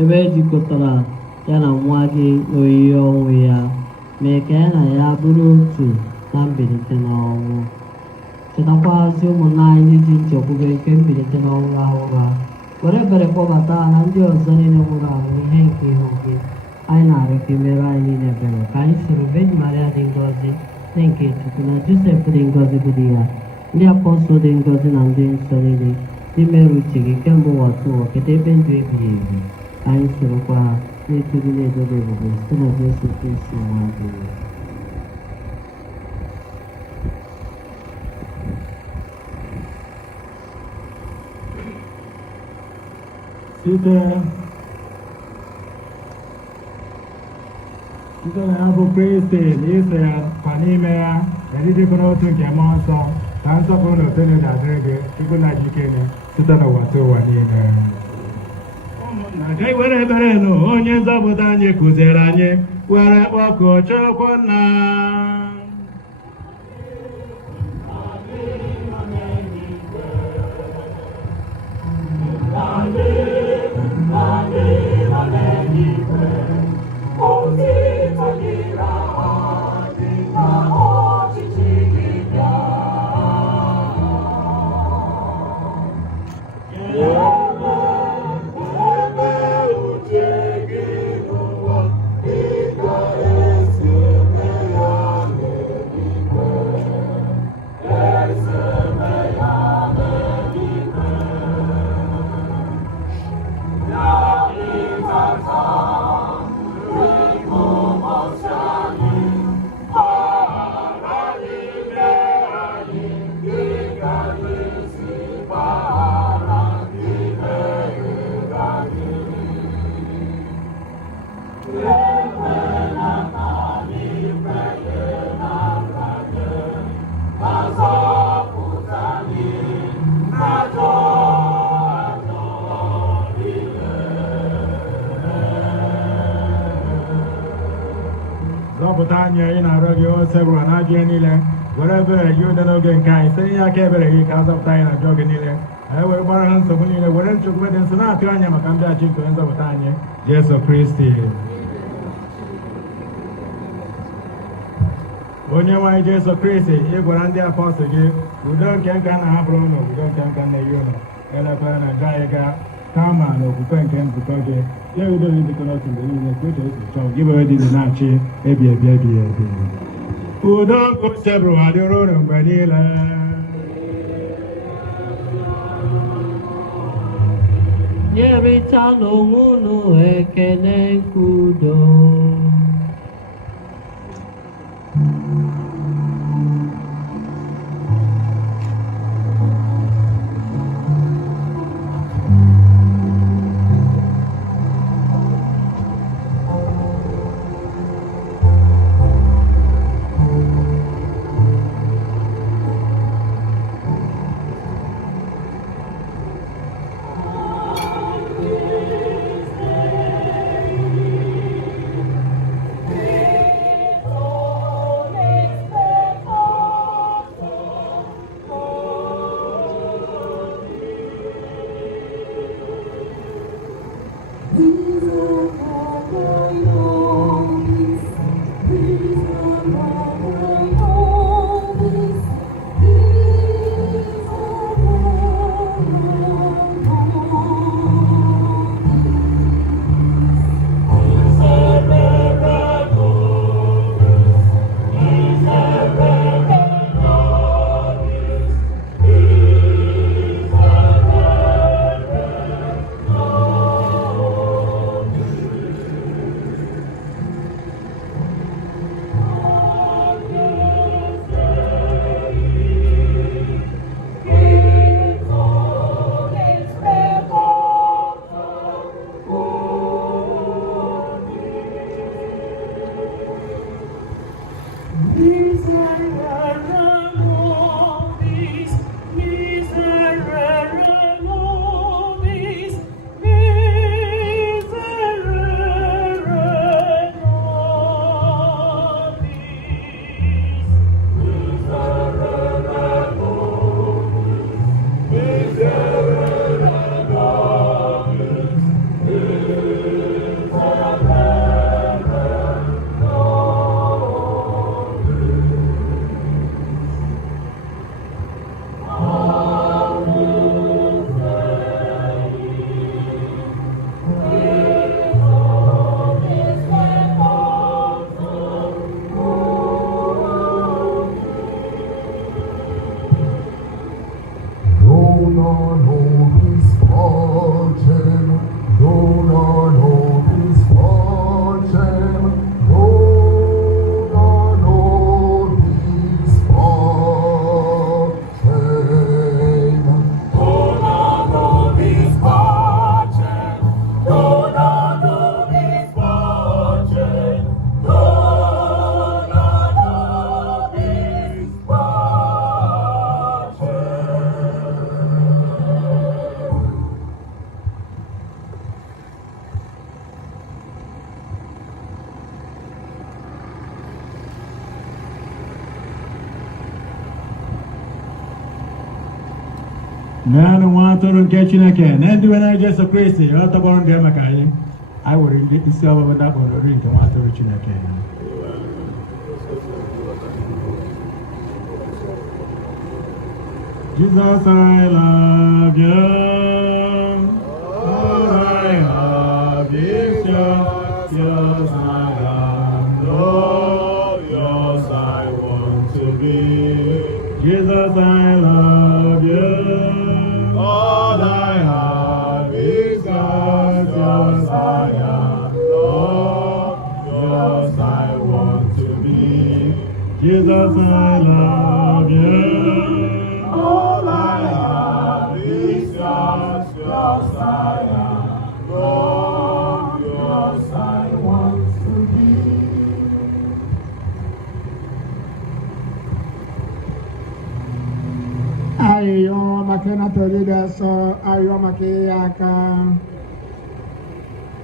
ebe ejikọtara ya na nwa gị n'oyiyi ọnwụ ya, mee ka ya na ya bụrụ otu na mbilite n'ọnwụ. Chetakwazi ụmụnna anyị ndị ji nchekwube nke mbilite n'ọnwụ ahụ ha, were ebere kpọbata na ndị ọzọ niile nwụrụ anwụ ihe nke ihu gị. Anyị na-arịọ ka imere anyị niile ebere, ka anyị soro Virgin Maria dị ngọzi na nke Chukwu na Josef dị ngọzi bụ di ya, ndị apọstọl dị ngọzi na ndị nsọ niile, ndị mere uche gị kemgbe ụwa tụọ kedu ebe ndụ ebighị ebi. Anyị sorokwa ha na-eto gị na-edobe ebube site na Jesu Kristi nwa gị. Site na ya bụ Kristi na iso ya kwa n'ime ya na dịdịkwa n'otu nke mmụọ nsọ, ka nsọpụrụ na otene ga-adịrị gị Chukwu na jikere site n'ụwa tụ ụwa niile. Ụmụnna, ka anyị were ebere nụ onye nzọpụta anyị kụziere anyị were kpọkuo Chukwu Nna. gbapụta anya ị na-arịọ gị o sebụrụ na ajọ ihe niile were ebere gị ụdị n'oge nke anyị site ihe aka ebere gị ka a zọpụta anyị na ajọ gị niile anyị were gbara ha nsogbu niile were nchekwube dị nso na-atụ anya maka mbịaghachi nke onye nzọpụta anyị Jesu Kristi onye nwe anyị Jesu Kristi ị gwara ndị apọstụl gị udo nke nka na-ahapụrụ ụlọ udo nke nka na-eyi ụlọ elekwere na nke anyị ga kama na okwukwe nke nzukọ gị ya udo gị dịkọ n'otu mgbe niile ka otu esi chọọ gị bere dị na-achị ebi ebi ebi ebi udo nke osebụrụ adịrụ unu mgbe niile nyerịta n'onwe unu ekele nke udo naanị nwa atụrụ nke Chineke na ndị nwe na Jesu Kristi ọ tọgbọrọ ndị maka anyị were ndị isi ọbụbụ dakpọrọ ori nke nwa atụrụ Chineke Jesus, I love you. All I have is yours. Yours I am, Lord. Yours I want to be. Jesus, I love you. All I have is yours. Yours I am, Lord. Yours I want to be. Jesus, I love you. All I have is yours, yours I am, Lord, yours I want to be. Ayo makena torida so ayo makeyaka.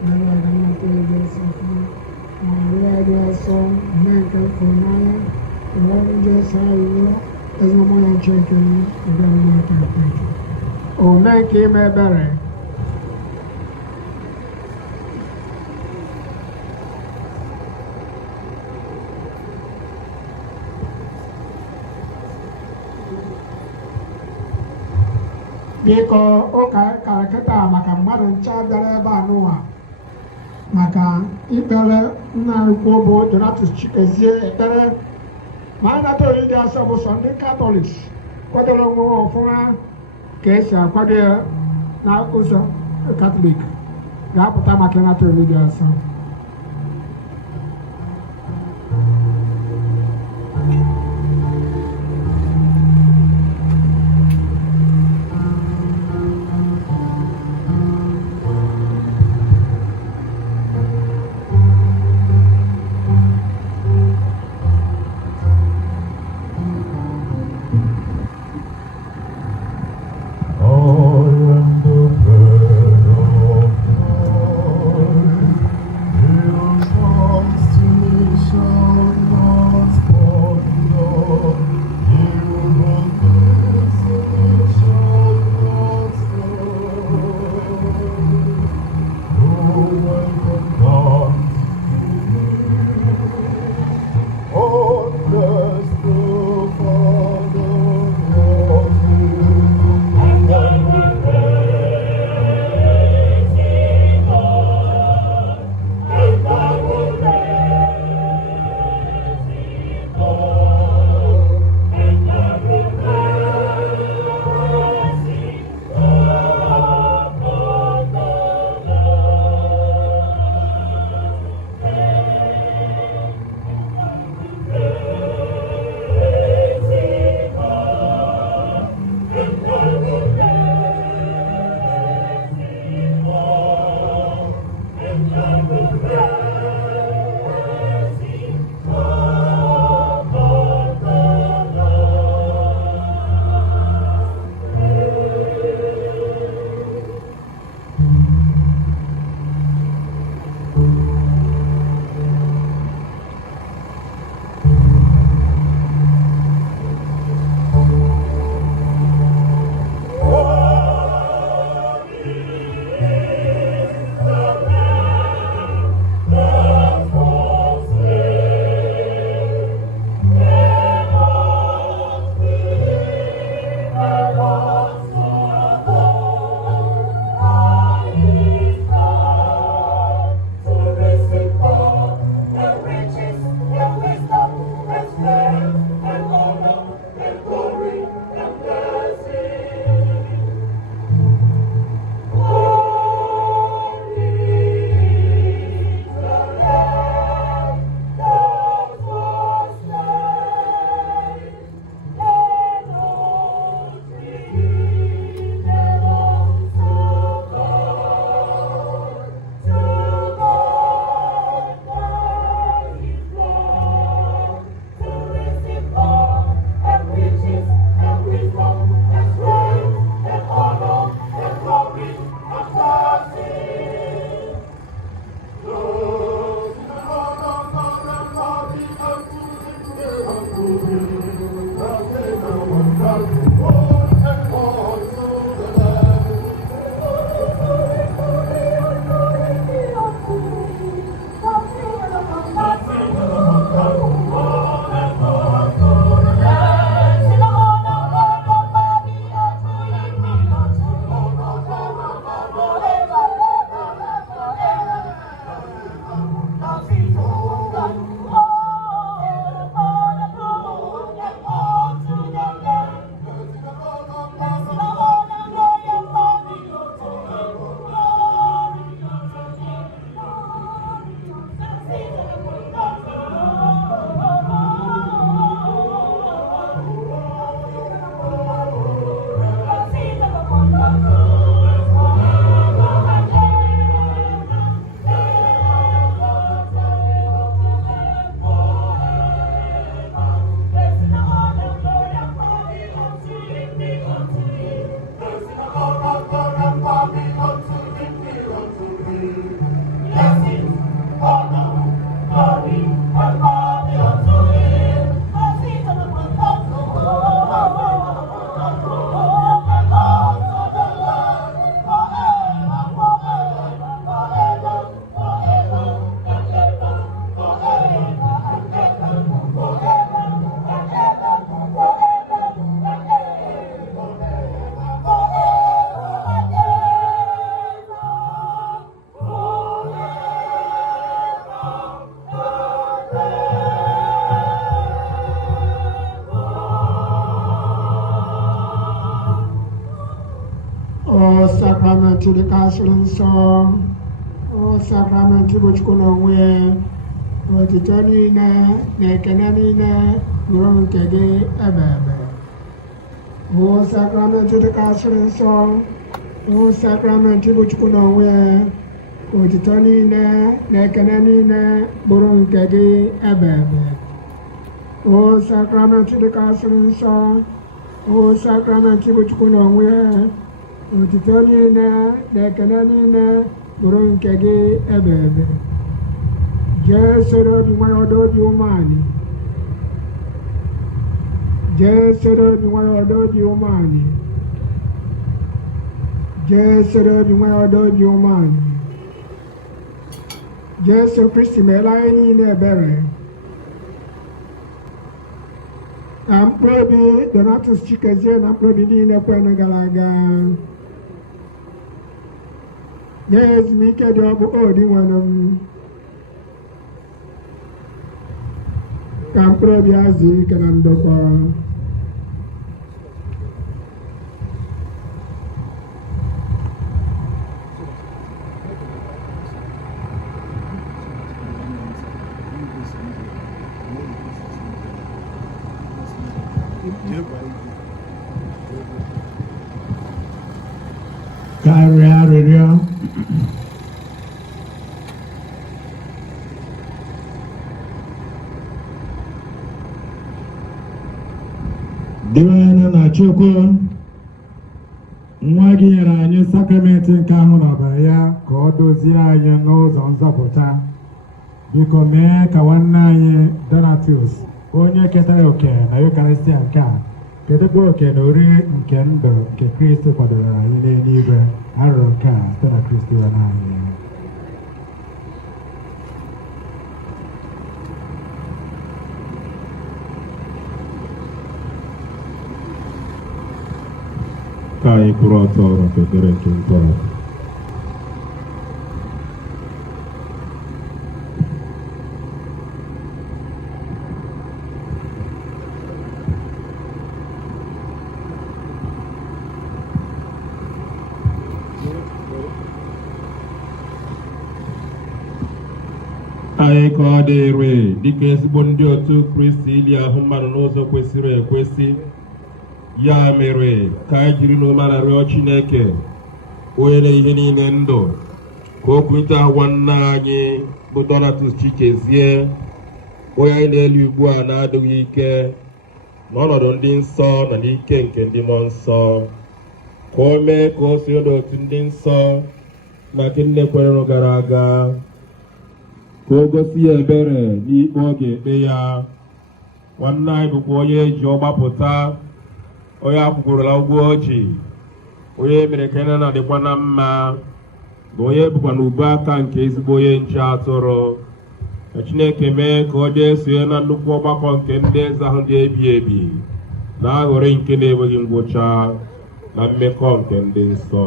Ayo makena torida so ayo so esa iwu ezigbo ya nche nke ebe mmụta ekweju ome nke ime ebere biko ụka kara kịta maka mmadụ ncha bịara ebe a n'ụwa maka ikpere nna ukwu bụ Donatus Chikezie ekpere ma anyị nata ori dị asọ bụ sọ ndị Katọliks kwadoro onwe ha ọfụma ka esi akwado ya na ụzọ Katọlik ga-apụta maka ịnata ori dị asọ. sakramenti dịkasịrị nsọ, o sakramenti bụ Chukwu n'onwe ya, otito niile na ekele niile bụrụ nke gị ebe ebe. O sakramenti dịkasịrị nsọ, o sakramenti bụ Chukwu n'onwe ya, otito niile na ekele niile bụrụ nke gị ebe ebe. O sakramenti dịkasịrị nsọ, o sakramenti bụ Chukwu n'onwe ya, otito niile na ekele niile bụrụ nke gị ebe ebe. Jee soro obi nwere ọdọ obi umeanị. Jee soro obi nwere ọdọ obi umeanị. Jee soro obi nwere ọdọ obi umeanị. Jesu Kristi meela anyị niile ebere. Na mkpụrụ obi Donatus Chikezie na mkpụrụ obi niile kwenu gara aga. Nye ezumike dị ọbụ odi nwere m. Ka mkpụrụ obi azụ ike na ndokwa. Karịa arịrịọ. Dịwanụ na Chukwu, nwa gị nyere anyị sakramenti nke ahụ n'ọbara ya ka ọ dozie anyị n'ụzọ nzọpụta. Biko mee ka nwanne anyị Donatus, onye ketara oke na Eucharistia nke a, ketekwa oke na oriri nke ndụ nke Kristi kwadoro anyị n'eluigwe. Arịrịọ nke a site na Kristi nwe anyị. Ka anyị kwụrụ ọtọ maka ekpere nke ntọala. Anyị ka ọ dịrị dịka ezigbo ndị otu Kristi ili ahụ mmadụ n'ụzọ kwesịrị ekwesị. Ya mere ka anyị jiri n'umeala rịọ Chineke onye na ihe niile ndụ ka o kwurịta nwanne anyị bụ Donatus Chikezie, onye anyị na-eli ugbu a na-adịghị ike n'ọnọdụ ndị nsọ na n'ike nke ndị mmụọ nsọ, ka o mee ka o si n'otu ndị nsọ na nke nne kwerenụ gara aga, ka o gosi ya ebere n'ikpe ọ ga-ekpe ya. Nwanne anyị bụkwa onye eji ọgbapụta, onye akwụkwọrọla ụgwọ Orji, onye mere ka na adịkwa na mma, bụ onye bụkwa na ubu aka nke ezigbo onye nche atụrụ. Ka Chineke mee ka ọ jee sonye na nnukwu ọgbakọ nke ndị eze ahụ dị ebi ebi na aghọrị nke na-enweghị ngwụcha na mmekọ nke ndị nsọ.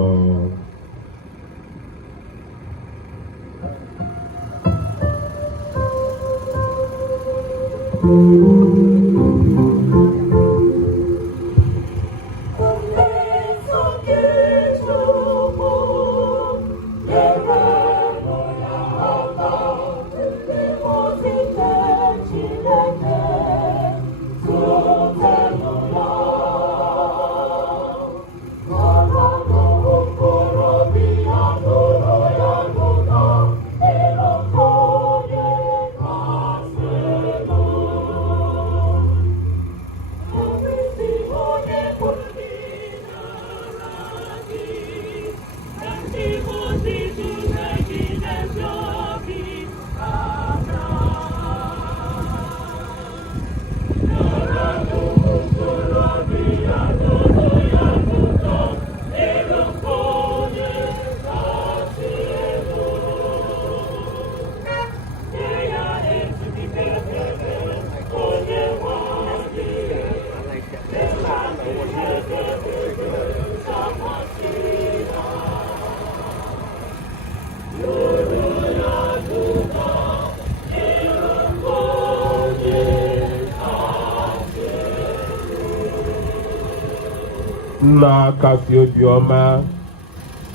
Nna kasị obiọma,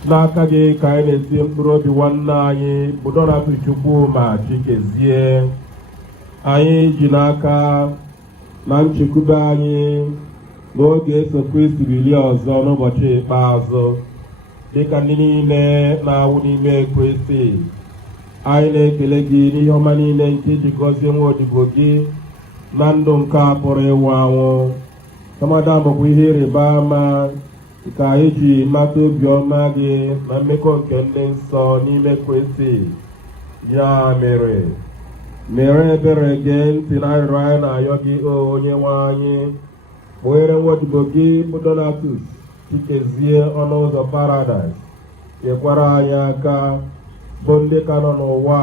n'aka gị ka anyị na-eti mkpụrụ obi nwanne anyị bụ Donatus Chukwuma Chikezie. Anyị ji n'aka na nchekwube anyị n'oge eso Kristi bilie ọzọ n'ụbọchị ikpeazụ dịka ndị niile na-awụ n'ime Kristi. Anyị na-ekele gị n'ihe ọma niile nke iji gọzie nwa odibo gị na ndụ nke a pụrụ ịnwụ anwụ. Kamada bụkwa ihe ịrịba ama ka anyị ji mata obiọma gị na mmekọ nke ndị nsọ n'ime Kristi. Ya mere ebere gee ntị na arịrịọ anyị na-ayọ gị onye nwe anyị. Kpughere nwa odibo gị bụ Donatus Chikezie ọnụ ụzọ paradaịs. Nyekwara anyị aka bụ ndị ka nọ n'ụwa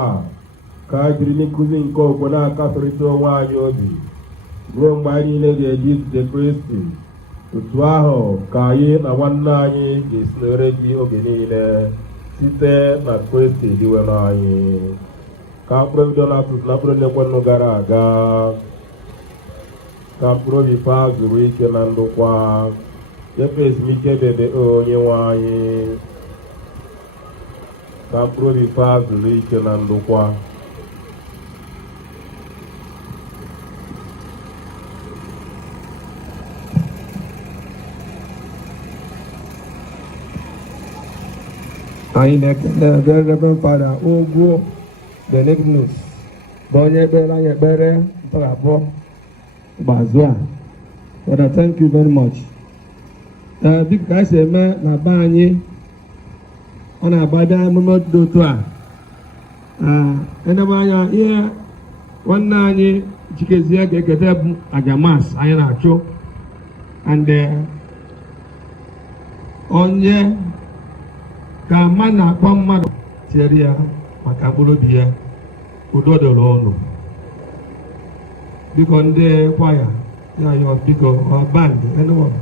ka a jiri n'ikuzi nke okwe na-akasịrịta onwe anyị obi ruo mgbe anyị niile ga-eji izute Kristi. Otu ahụ ka anyị na nwanne anyị ga-esonere gị oge niile site na Kristi diwere anyị. Ka mkpụrụ obi Donatus na mkpụrụ nnekwenụ gara aga, ka mkpụrụ obi fa zuru ike na ndokwa, nyefe ezumike bebe onye nwe anyị. Ka mkpụrụ obi fa zuru ike na ndokwa. Anyị na-ekele Reverend Father Ogwo Benignus bụ onye ekpere anyị ekpere ntọrọ abụọ gbazụ a. Father, thank you very much. Dịka ka anyị si eme na be anyị, ọ na-agbada emume dị otu a. Enebe anya ihe nwanne anyị Chikezie ga-eketa bụ ajamas anyị na-achụ, and onye ka mma na-akpọ mmadụ tinyere ya maka mkpụrụ obi ya, udo dịrị ọnụ. Biko ndị kwaya ya yọ, biko band anyone.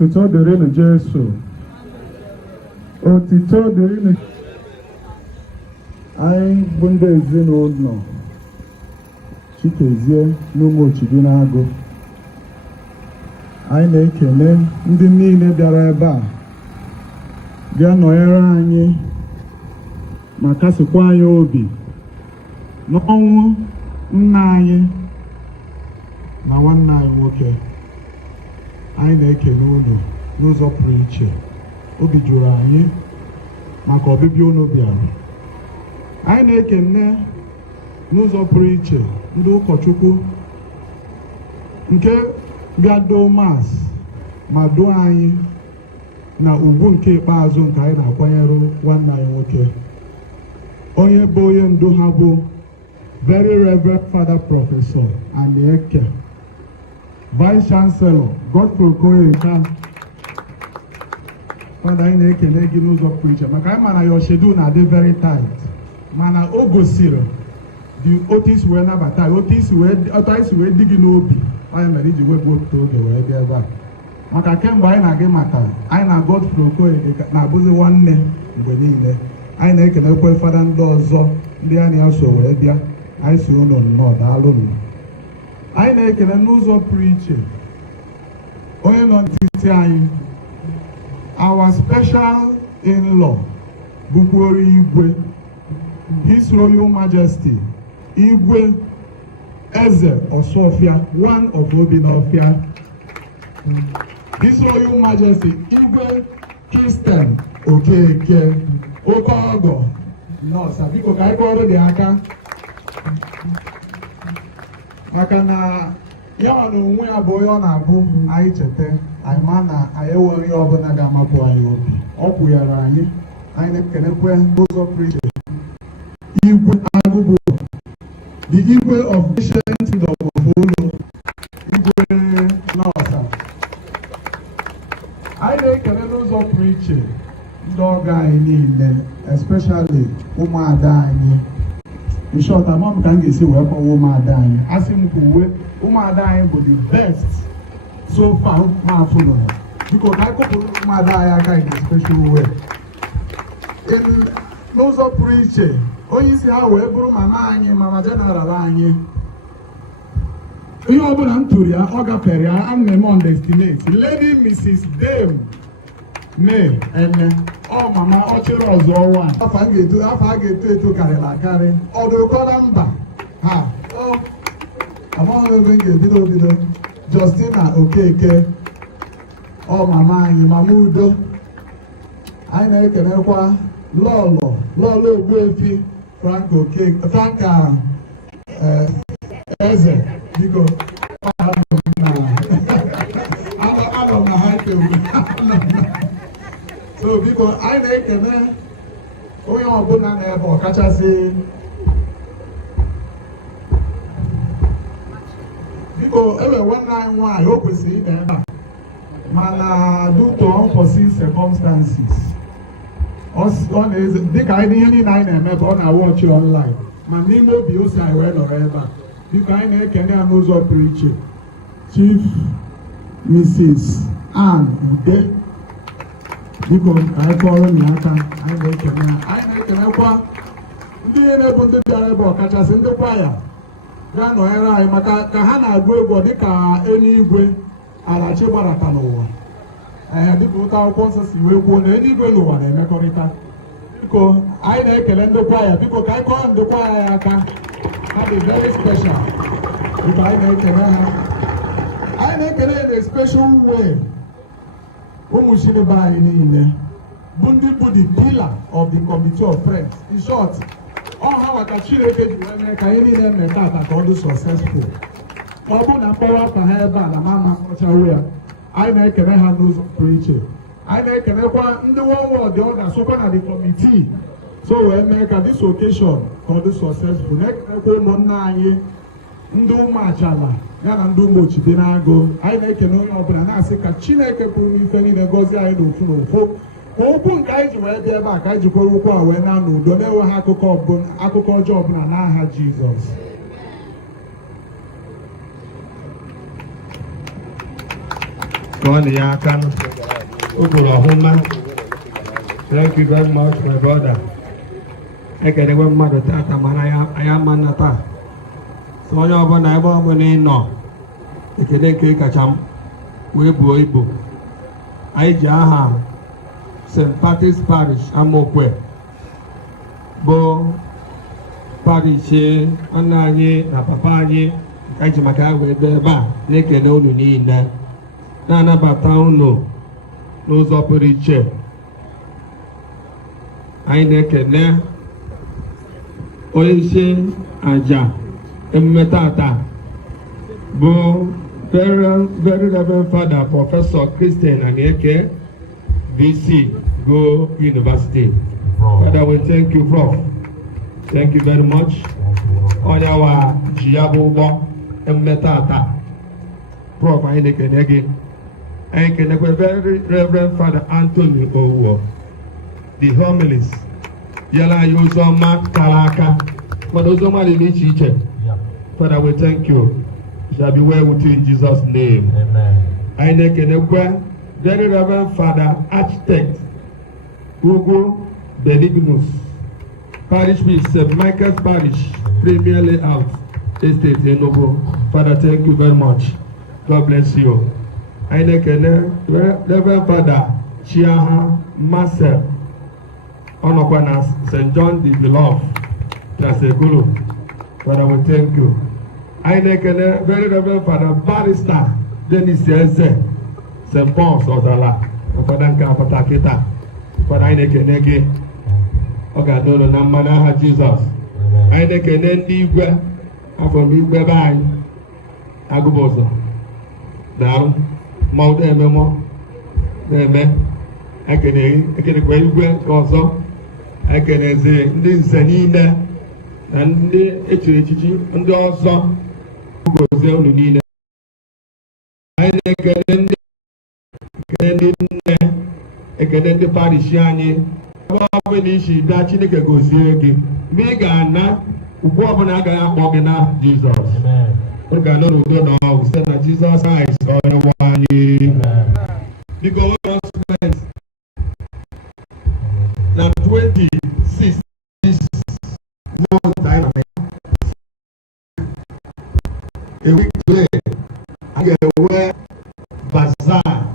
Otito dịrịnụ Jesu. Otito dịrịnụ. Anyị bụ ndị ezinụlọ Chikezie n'Umuochibinagu. Anyị na-ekele ndị niile bịara ebe a bịa nọnyere anyị ma kasịkwa anyị obi n'ọnwụ nna anyị na nwanne anyị nwoke. Anyị na-ekele unu n'ụzọ pụrụ iche. Obi juru anyị maka ọbịbịa unu bịara. Anyị na-ekele n'ụzọ pụrụ iche ndị ụkọchukwu nke bịa doo maas ma doo anyị na ugwu nke ikpeazụ nke anyị na-akwanyere nwanne anyị nwoke. Onye bụ onye ndu ha bụ Very Reverend Father Professor Amokwe, Vice Chancellor Godfrey Okoye. Father, anyị na-ekele gị n'ụzọ pụrụ iche maka anyị mana your schedule na-adị very tight, mana o gosiri otu isi wee nabata otu isi wee dị gị n'obi. Anyị mere iji wepụ otu oge wee bịa ebe a maka kemgbe anyị na-agị maka anyị na Godfrey Okoye na-abụzi nwanne mgbe niile. Anyị na-ekelekwe fada ndị ọzọ ndị anyị na-eso wee bịa. Anyị si unu nnọọ daalụ m. Anyị na-ekele n'ụzọ pụrụ iche onye nọ n'etiti anyị, our special in-law bụkworo Igwe, His Royal Majesty Igwe Eze Osofia, one of Obinofia. His Royal Majesty Igwe Christian Okeke Okogo. No, sabiko ka iko ọrụ dị aka. Maka na ya na onwe ya bụ onye ọ na-abụ anyị cheta, anyị ma na anyị enweghị ihe ọbụla ga-amapụ anyị obi. Ọ kwụnyere anyị na-ekenekwe n'ụzọ pụrụ iche Igwe Agụgụ, the Igwe of Ancient Kingdom of Olu, Igwe Nọọsa. Anyị na-ekele n'ụzọ pụrụ iche ndị ọga anyị niile, especially ụmụada anyị. In short, ama m ka m ga-esi wee kọwa ụmụada anyị. Asị m kwuwe ụmụada anyị bụ the best so far ma afụnụ ha. Biko ka anyị kụpụrụ ụmụada anyị aka in a special way. N'ụzọ pụrụ iche, onye isi ha wee bụrụ mama anyị, mama general anyị. Ihe ọbụla m tụrụ ya, ọ gafere ya, a na-eme underestimate. Lady Mrs. Dame May Ene, ọ mama ọ chịrị ọzọ ọnwa. Afọ a ga-eto eto karịrị akarị. Ọdụkọla mba ha. Amaghị ebe m ga-ebido. Justina Okeke, ọ mama anyị, mama Udo. Anyị na-ekelekwa Lọlọ Ogbuefi Franka Eze. Biko anọ na ha so biko anyị na-ekele onye ọbụla na-ebe ọkachasị biko ewe nwanne anyị nwaanyị o kwesịrị ịga ebe a mana due to unforeseen circumstances ọ na-eze dịka anyị ihe niile anyị na-eme bụ ọ na-awọchi online ma n'ime obi o si anyị wee nọrọ ebe a. Biko anyị na-ekele ya n'ụzọ pụrụ iche Chief Mrs. Ann Ude. Biko ka anyị kọrọ na aka anyị na-ekele ya. Anyị na-ekelekwa ndị niile bụ ndị bịara ebe ọkachasị ndị kwaya gaa nọnyere anyị maka ka ha na-agụ egwu dịka eluigwe alachi gbarata n'ụwa. Dịka ụta akwụkwọ nsọ si wee kwuo na eluigwe n'ụwa na-emekọrịta. Biko anyị na-ekele ndị kwaya. Biko ka anyị kọrọ ndị kwaya ya aka. Ha dị very special. Biko anyị na-ekele ha. Anyị na-ekele in a special way ụmụ Chineke anyị niile bụ ndị bụ the pillar of the committee of friends. In short, ọ ha maka Chineke ji wee mee ka anyị niile mmemme ata ka ọ dị successful. Ọ bụ na mkpọrọ aka ha ebe a na mama kọchawo ya, anyị na-ekele ha n'ụzọ pụrụ iche. Anyị na-ekelekwa ndị one word ọ ga-asokwa na the committee so wee mee ka this occasion ka ọ dị successful. Na-ekelekwa ụmụnna anyị ndị Ụmụachala ya na ndị Umuochibinagu. Anyị na-ekele onye ọbụla na-asị ka Chineke pụrụ n'ife niile gọzie anyị n'ofu n'ofu. Ka okwu nke anyị ji wee bịa ebe a ka anyị jikwara okwu a wee na n'udo na-enweghị akụkọ ọjọọ ọbụla n'aha Jizọs. on ya aka ụkpụrụ ọhụma. Thank you very much, my brother. Ekelegwe mmadụ tata mana anyị ama nna taa. So onye ọbụla ebe ọbụla ị nọ, ekele nke kacha m wee buo ibu. Anyị ji aha St. Patrick's Parish Amokwe bụ parish nna anyị na papa anyị nke anyị ji maka ya wee bịa ebe a na-ekele unu niile, na-anabata unu n'ụzọ pụrụ iche. Anyị na-ekele onye isi aja emume tata bụ very Reverend Father Professor Christian Aneke, VC, Go University. Father, we thank you, Prof. Thank you very much. On our Jiabu emume tata, Prof. Anyị na-ekele gị. Anyị na-ekele very Reverend Father Anthony Owo, the homilies. Yala Yozoma Kalaka. But Ozoma Lichiche. Father, we thank you. It shall be well with you in Jesus' name. Amen. I nekwe very Reverend Father Architect Ugo Benignus, Parish Priest St. Michael's Parish, Premier Layout, Estate Enugu. Father, thank you very much. God bless you. I nekwe Reverend Father Chiaha Marcel Onokwana St. John the Beloved, Trasegulu. Father, we thank you. I nekele very Reverend Father Barrister Dennis Eze, St. Paul's Ozala, Father Nkapatakita. Father, I nekele gị. Ọ ga-adọrọ na mmanụ aha Jizọs. Anyị nekele ndị igwe afọ igwe be anyị agụbọzọ. Daalụ. Ma ụdị ememọ na-eme. Ekelekwa igwe ọzọ. Ekelezi ndị nze niile na ndị echiri echichi ndị ọzọ gozie unu niile. Anyị na-ekele ndị nne, ekele ndị parish anyị. Ebe ọ bụla isi bịa, Chineke gozie gị. Mgbe ị ga-ana, ugwu ọbụla agaghị akpọ gị na Jizọs. Ị ga-anọ n'udo na ọgwụ site na Jizọs Kraịst onye nwe anyị. Biko announcement na 26 month time a week today I get away bazaar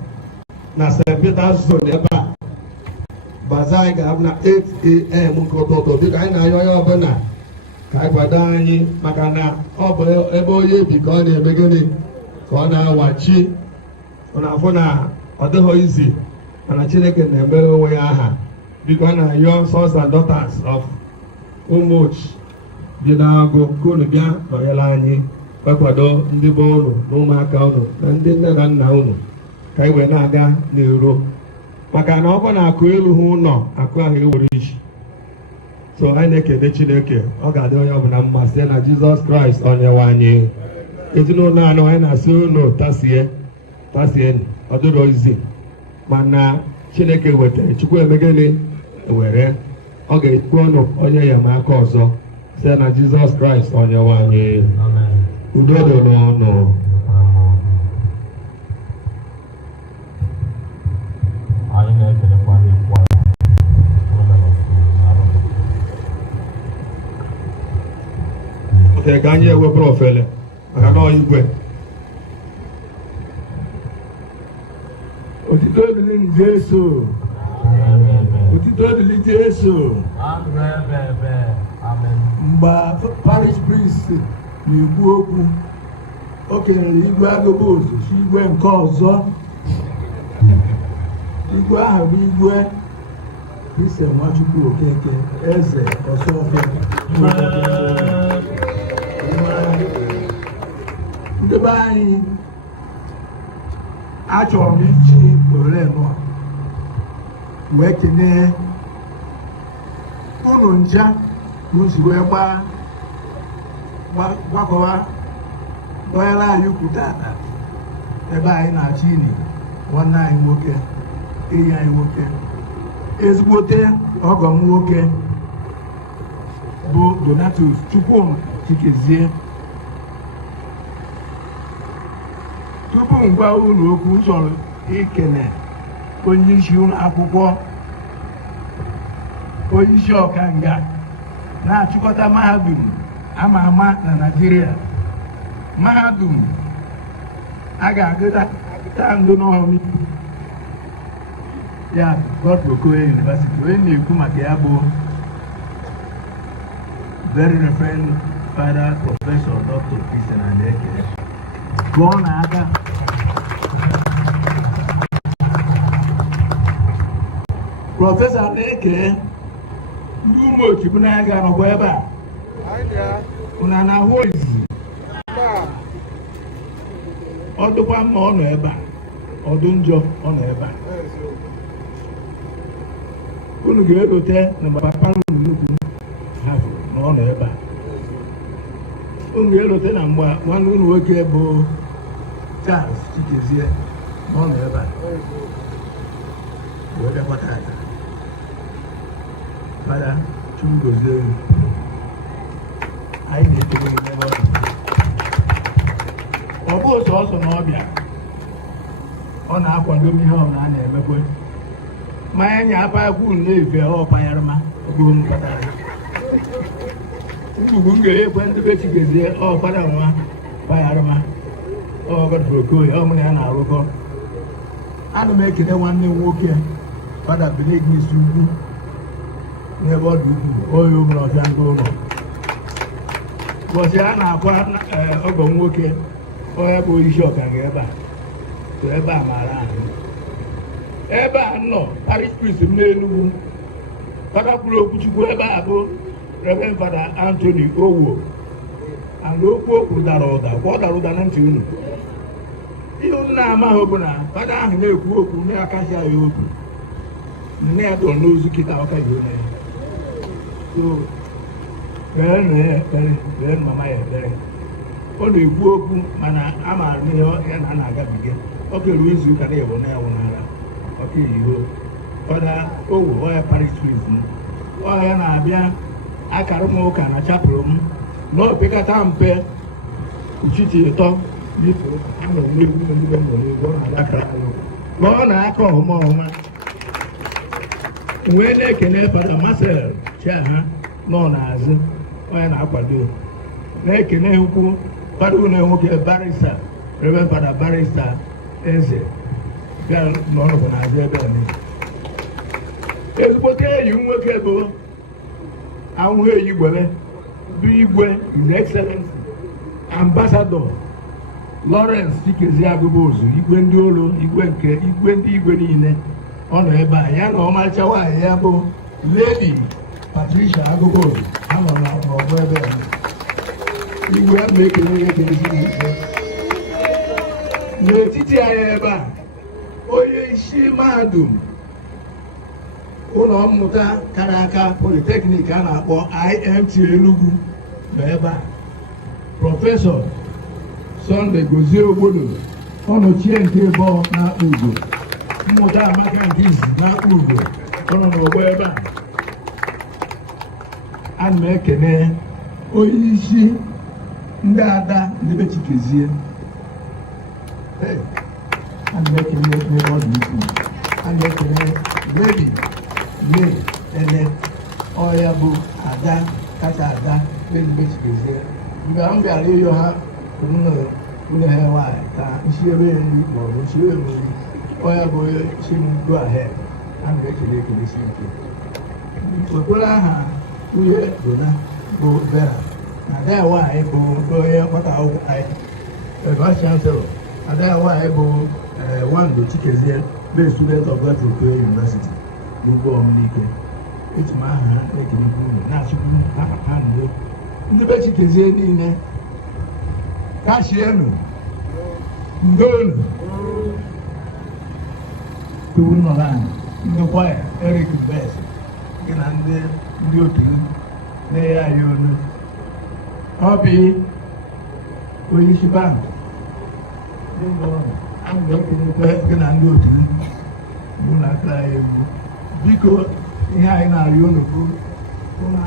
na St. Peter's zone ebe a. Bazaar anyị ga-abụ na 8 a.m. nke ụtụtụ. Dịka anyị na-ayọ ya ọbụla ka anyị kwado anyị maka na ọ bụ ebe onye bi ka ọ na-eme gịnị ka ọ na-awachi. Ọ na-afụ na ọ dịghị izi mana Chineke na-emere onwe ya aha. Biko a na-ayọ sons and daughters of Umuochibinagu ka unu bịa nọnyere anyị, kwado ndị be unu na ụmụaka unu na ndị nne na nna unu ka anyị wee na-aga n'iro. Maka na ọ bụ na akụ elu ha ụlọ, akụ ahụ ewere isi. So anyị na-ekele Chineke, ọ ga-adị onye ọbụla mma site na Jizọs Kraịst onye nwe anyị. Ezinụlọ anọ anyị na-asị unu tasie ọ dịrọ izi mana Chineke wetara, Chukwu emegele ewere, ọ ga-ekwu ọnụ onye ya ma aka ọzọ site na Jizọs Kraịst onye nwe anyị. Udo dị n'ọnụ. Anyị na-ekelekwa ndị kwaya ka anyị ewepụrụ ofele maka na igwe. Otito dịrị Jesu. Otito dịrị Jesu. Mgbe parish priest na-ekwu okwu, o kelere igwe agụba ozuzu igwe nke ọzọ. Igwe ahụ bụ igwe Kristian Nwachukwu Okeke, eze Ọsọfịa. Ndị be anyị, achọrọ m iji ohere nọ wee kelee unu ncha n'usi wee gbakọwa gbanyere anyị ukwu tata ebe anyị na-achọ ini nwanne anyị nwoke, enyi anyị nwoke, ezigbote ọgọ m nwoke bụ Donatus Chukwuma Chikezie. Tupu m gwa unu okwu, chọrọ ikene onye isi ụlọ akwụkwọ, onye isi ọkanga na-achịkọta mahadum ama ama na Naịjirịa. Mahadum a ga-agụta ndụ n'ọrụ ya Godbokoye University. Onye na-ekwu maka ya bụ Very Reverend Father Professor Dr. Christian Amokwe. Gụọ n'aka. Prọfesọ Amokwe, ndị Umuochibinagu anọkwa ebe a. Unu na-ahụ izizi. Ọ dịkwa mma ọ nọ ebe a, ọ dị njọ ọ nọ ebe a. Unu ga-elote na papa unu nnukwu ha na ọ nọ ebe a. Unu ga-elote na mgbe nwanne unu nwoke bụ Charles Chikezie na ọ nọ ebe a. Wee bịakwata aka. Fada Chukwu gozie unu. Anyị na-etobe n'ebe ọ dị. Ọ bụ sọsọ na ọbịa, ọ na-akwado m ihe ọbụla a na-emekwe. Mmanya nya apakwu na-efe ọpanyarịma ọbụghị m kpatara ya. Ugwugwu m ga-ekwe ndị be Chikezie ọkpara nwa panyarịma Godbokoye ọ mụ na ya na-arụkọ. Ana m ekele nwanne m nwoke Fada Benignis Ugwu n'ebe ọ dị ukwuu onye ụmụrụ ọfịa ndị ụlọ. Ụbọchị a na-akwa ọgọ nwoke onye bụ isi ọkanga ebe a, so ebe a maara ahụ. Ebe a nọ parish priest m n'Enugu, Fada kwuru okwuchukwu ebe a bụ Reverend Fada Anthony Owo. And okwu dara ụda, kwa ọ dara ụda na ntị unu. Ihe unu na-amaghị bụ na Fada ahụ na-ekwu okwu na-akacha ya okwu. Nne ya dọrọ n'ozu kịta ọka ji onye ya. So kpere ya ekpere, kpere mama ya ekpere. Ọ na-ekwu okwu mana a maara n'ihe ya na a na-agabiga. Ọ keruo izu ụka na ịbụ na ya nwụnara ọka iho. Fada Owo ọya parish priest m. Ọya na-abịa akara m ụka na chapụrụ m na opekata mpe uchichi ịtọ bifo anọ n'egwu ndị be mbọ n'egwu ọ na-adakara anyị ma ọ na-aka ọhụma ọhụma. Wee na-ekene Fada Marcel Chiaha nọ n'azụ onye na-akwado. Na-ekene ukwu Fada unu nwoke barista Reverend Fada Barista Eze bịa n'ọnọdụ n'azụ ebe a. Ezigbote enyi nwoke bụ ahụhụ eyi gbere bụ igwe His Excellency Ambassador Lawrence Chikezie Agụbozu, igwe ndị olu, igwe ndị igwe niile ọ nọ ebe a. Ya na ọmarịcha nwaanyị ya bụ Lady Patricia Agụbozu ha nọ n'ọgbọ ebe a. Igwe a na-ekele ya ekelezi n'ike. N'etiti anyị ebe a, onye isi mahadum ụlọ mmụta kara aka Polytechnic a na-akpọ IMT Enugu nọ ebe a. Prọfesọ Sunday Gozie Ogbodo ọnọchie nke ịbụọ na-akpụ ugo. Mmụta Amaka nke izi na-akpụ ugo ọ nọ n'ọgbọ ebe a. Ana m ekene onye isi ndị ada ndị be Chikezie. Ana m ekene n'ebe ọ dị ukwuu. Ana m ekene Lady May Ele ọya bụ ada kacha ada ndị be Chikezie. Mgbe m bịara ịyọ ha ụlọ ha nwaanyị ka nsiebe nri maọbụ nsiebe mmiri ọya bụ onye si m go ahead. Ana m ekele ekelesi ike. Okporo aha nwunye Dona bụ Vera na ada ya nwaanyị bụ onye mkpata akwụkwọ anyị Vice Chancellor. Ada ya nwaanyị bụ Wando Chikezie bụ student of Godbokoye University n'ugbo ọmụnike. Eji m aha ha na-ekelekwu unu na-achịkwu aha ha ndo. Ndị be Chikezie niile kashienu ndonu tuwu nọ naanị ndị kwaya Eric Best gị na ndị otu na-enye anyị olu. Ọ bụ onye isi bank a ga-ekelekwe gị na ndị otu bụ na aka anyị egwu. Biko ihe anyị na-arịọ unu bụ unu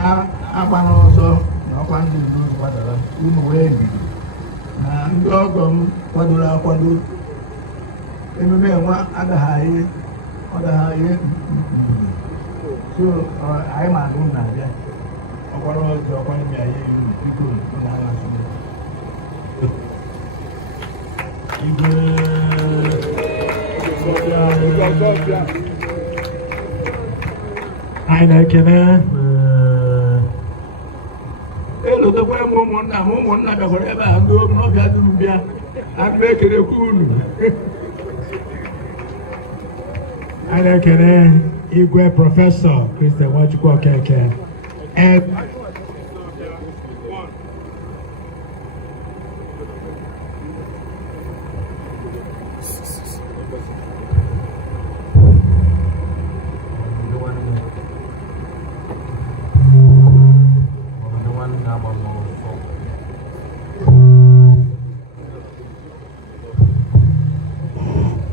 agba n'ọzọ na ọkwa ndị ndu kwadara unu wee bido na ndị ọgọ m kwadoro akwado ememe enwe agaghị so anyị ma agụ na-abịa ọkwara ọzọ ọkwara ime anyị iru biko na aghasụ igwe anyị na-ekene elotekwara m ụmụnna bịakwara ebe a ndị ọbịa duru bịa ana m ekenekwa unu anyị na-ekene igwe prọfesọ Christian Nwachukwu Okeke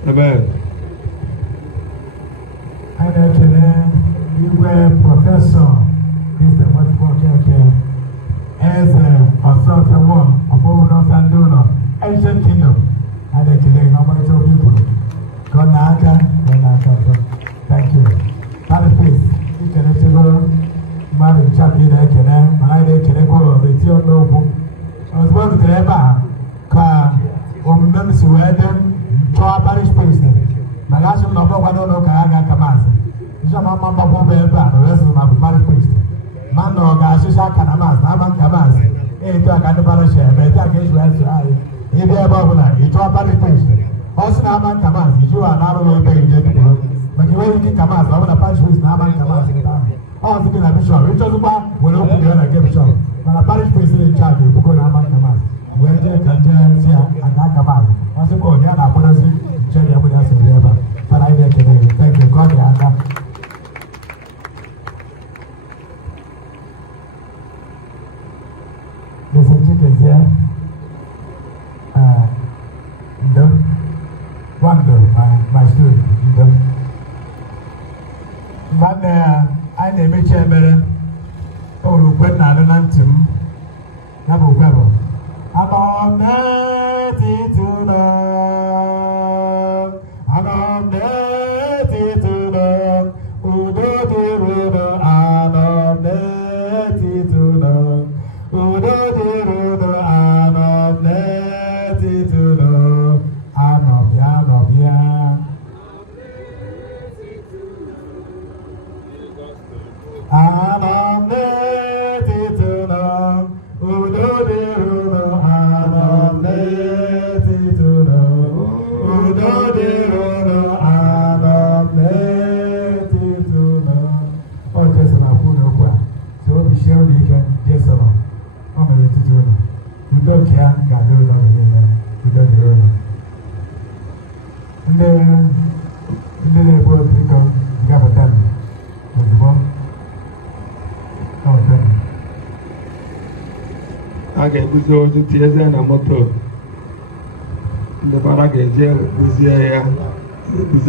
Amen. I you were Professor Christian Nwachukwu Okeke as authority of all North and Donor, Ancient Kingdom. I nobody told people. Thank you. Paris, you can actually marry champion. I can go the Tio Noble. I was going to Eba, car, or members who had them. Chua parish priest. Malasu no no no kaga kamasa. Isha mama babo beba, the rest of my parish priest. Man no ga shisha kanamas, naman kamas. To a kind of parish, but I guess you have to eye. If you are babula, you chua parish priest. Also naman kamas, you are not only paying the but you will get kamas, I want a parish priest, naman kamas. Oh, to be a bishop, which is about when open the other give bishop. But a parish priest in charge, you go naman kamas. When they can see and not kamas. Once you go, they are not going to see everybody else in the river. But I did it. Thank you. God, Mr. Chikezie, my student, but I never chamber or when I don't him. Double pebble. I'm to love. I'm to love. Udo de rudo, I'm to love. Udo de rudo, I'm to love. I'm ya. I'm to love. Udo de rudo, I'm to love. Udo de rudo, I'm to love. Oh, just an apple, so be sure you can just along. I'm ready to do it. You don't care, God, do it again. You don't do it. And then they go to become Gabatan. What's the bomb? Oh, thank you. A ga-ebuzi ozu tinyezie na moto ndị bara ga-eje buzie ya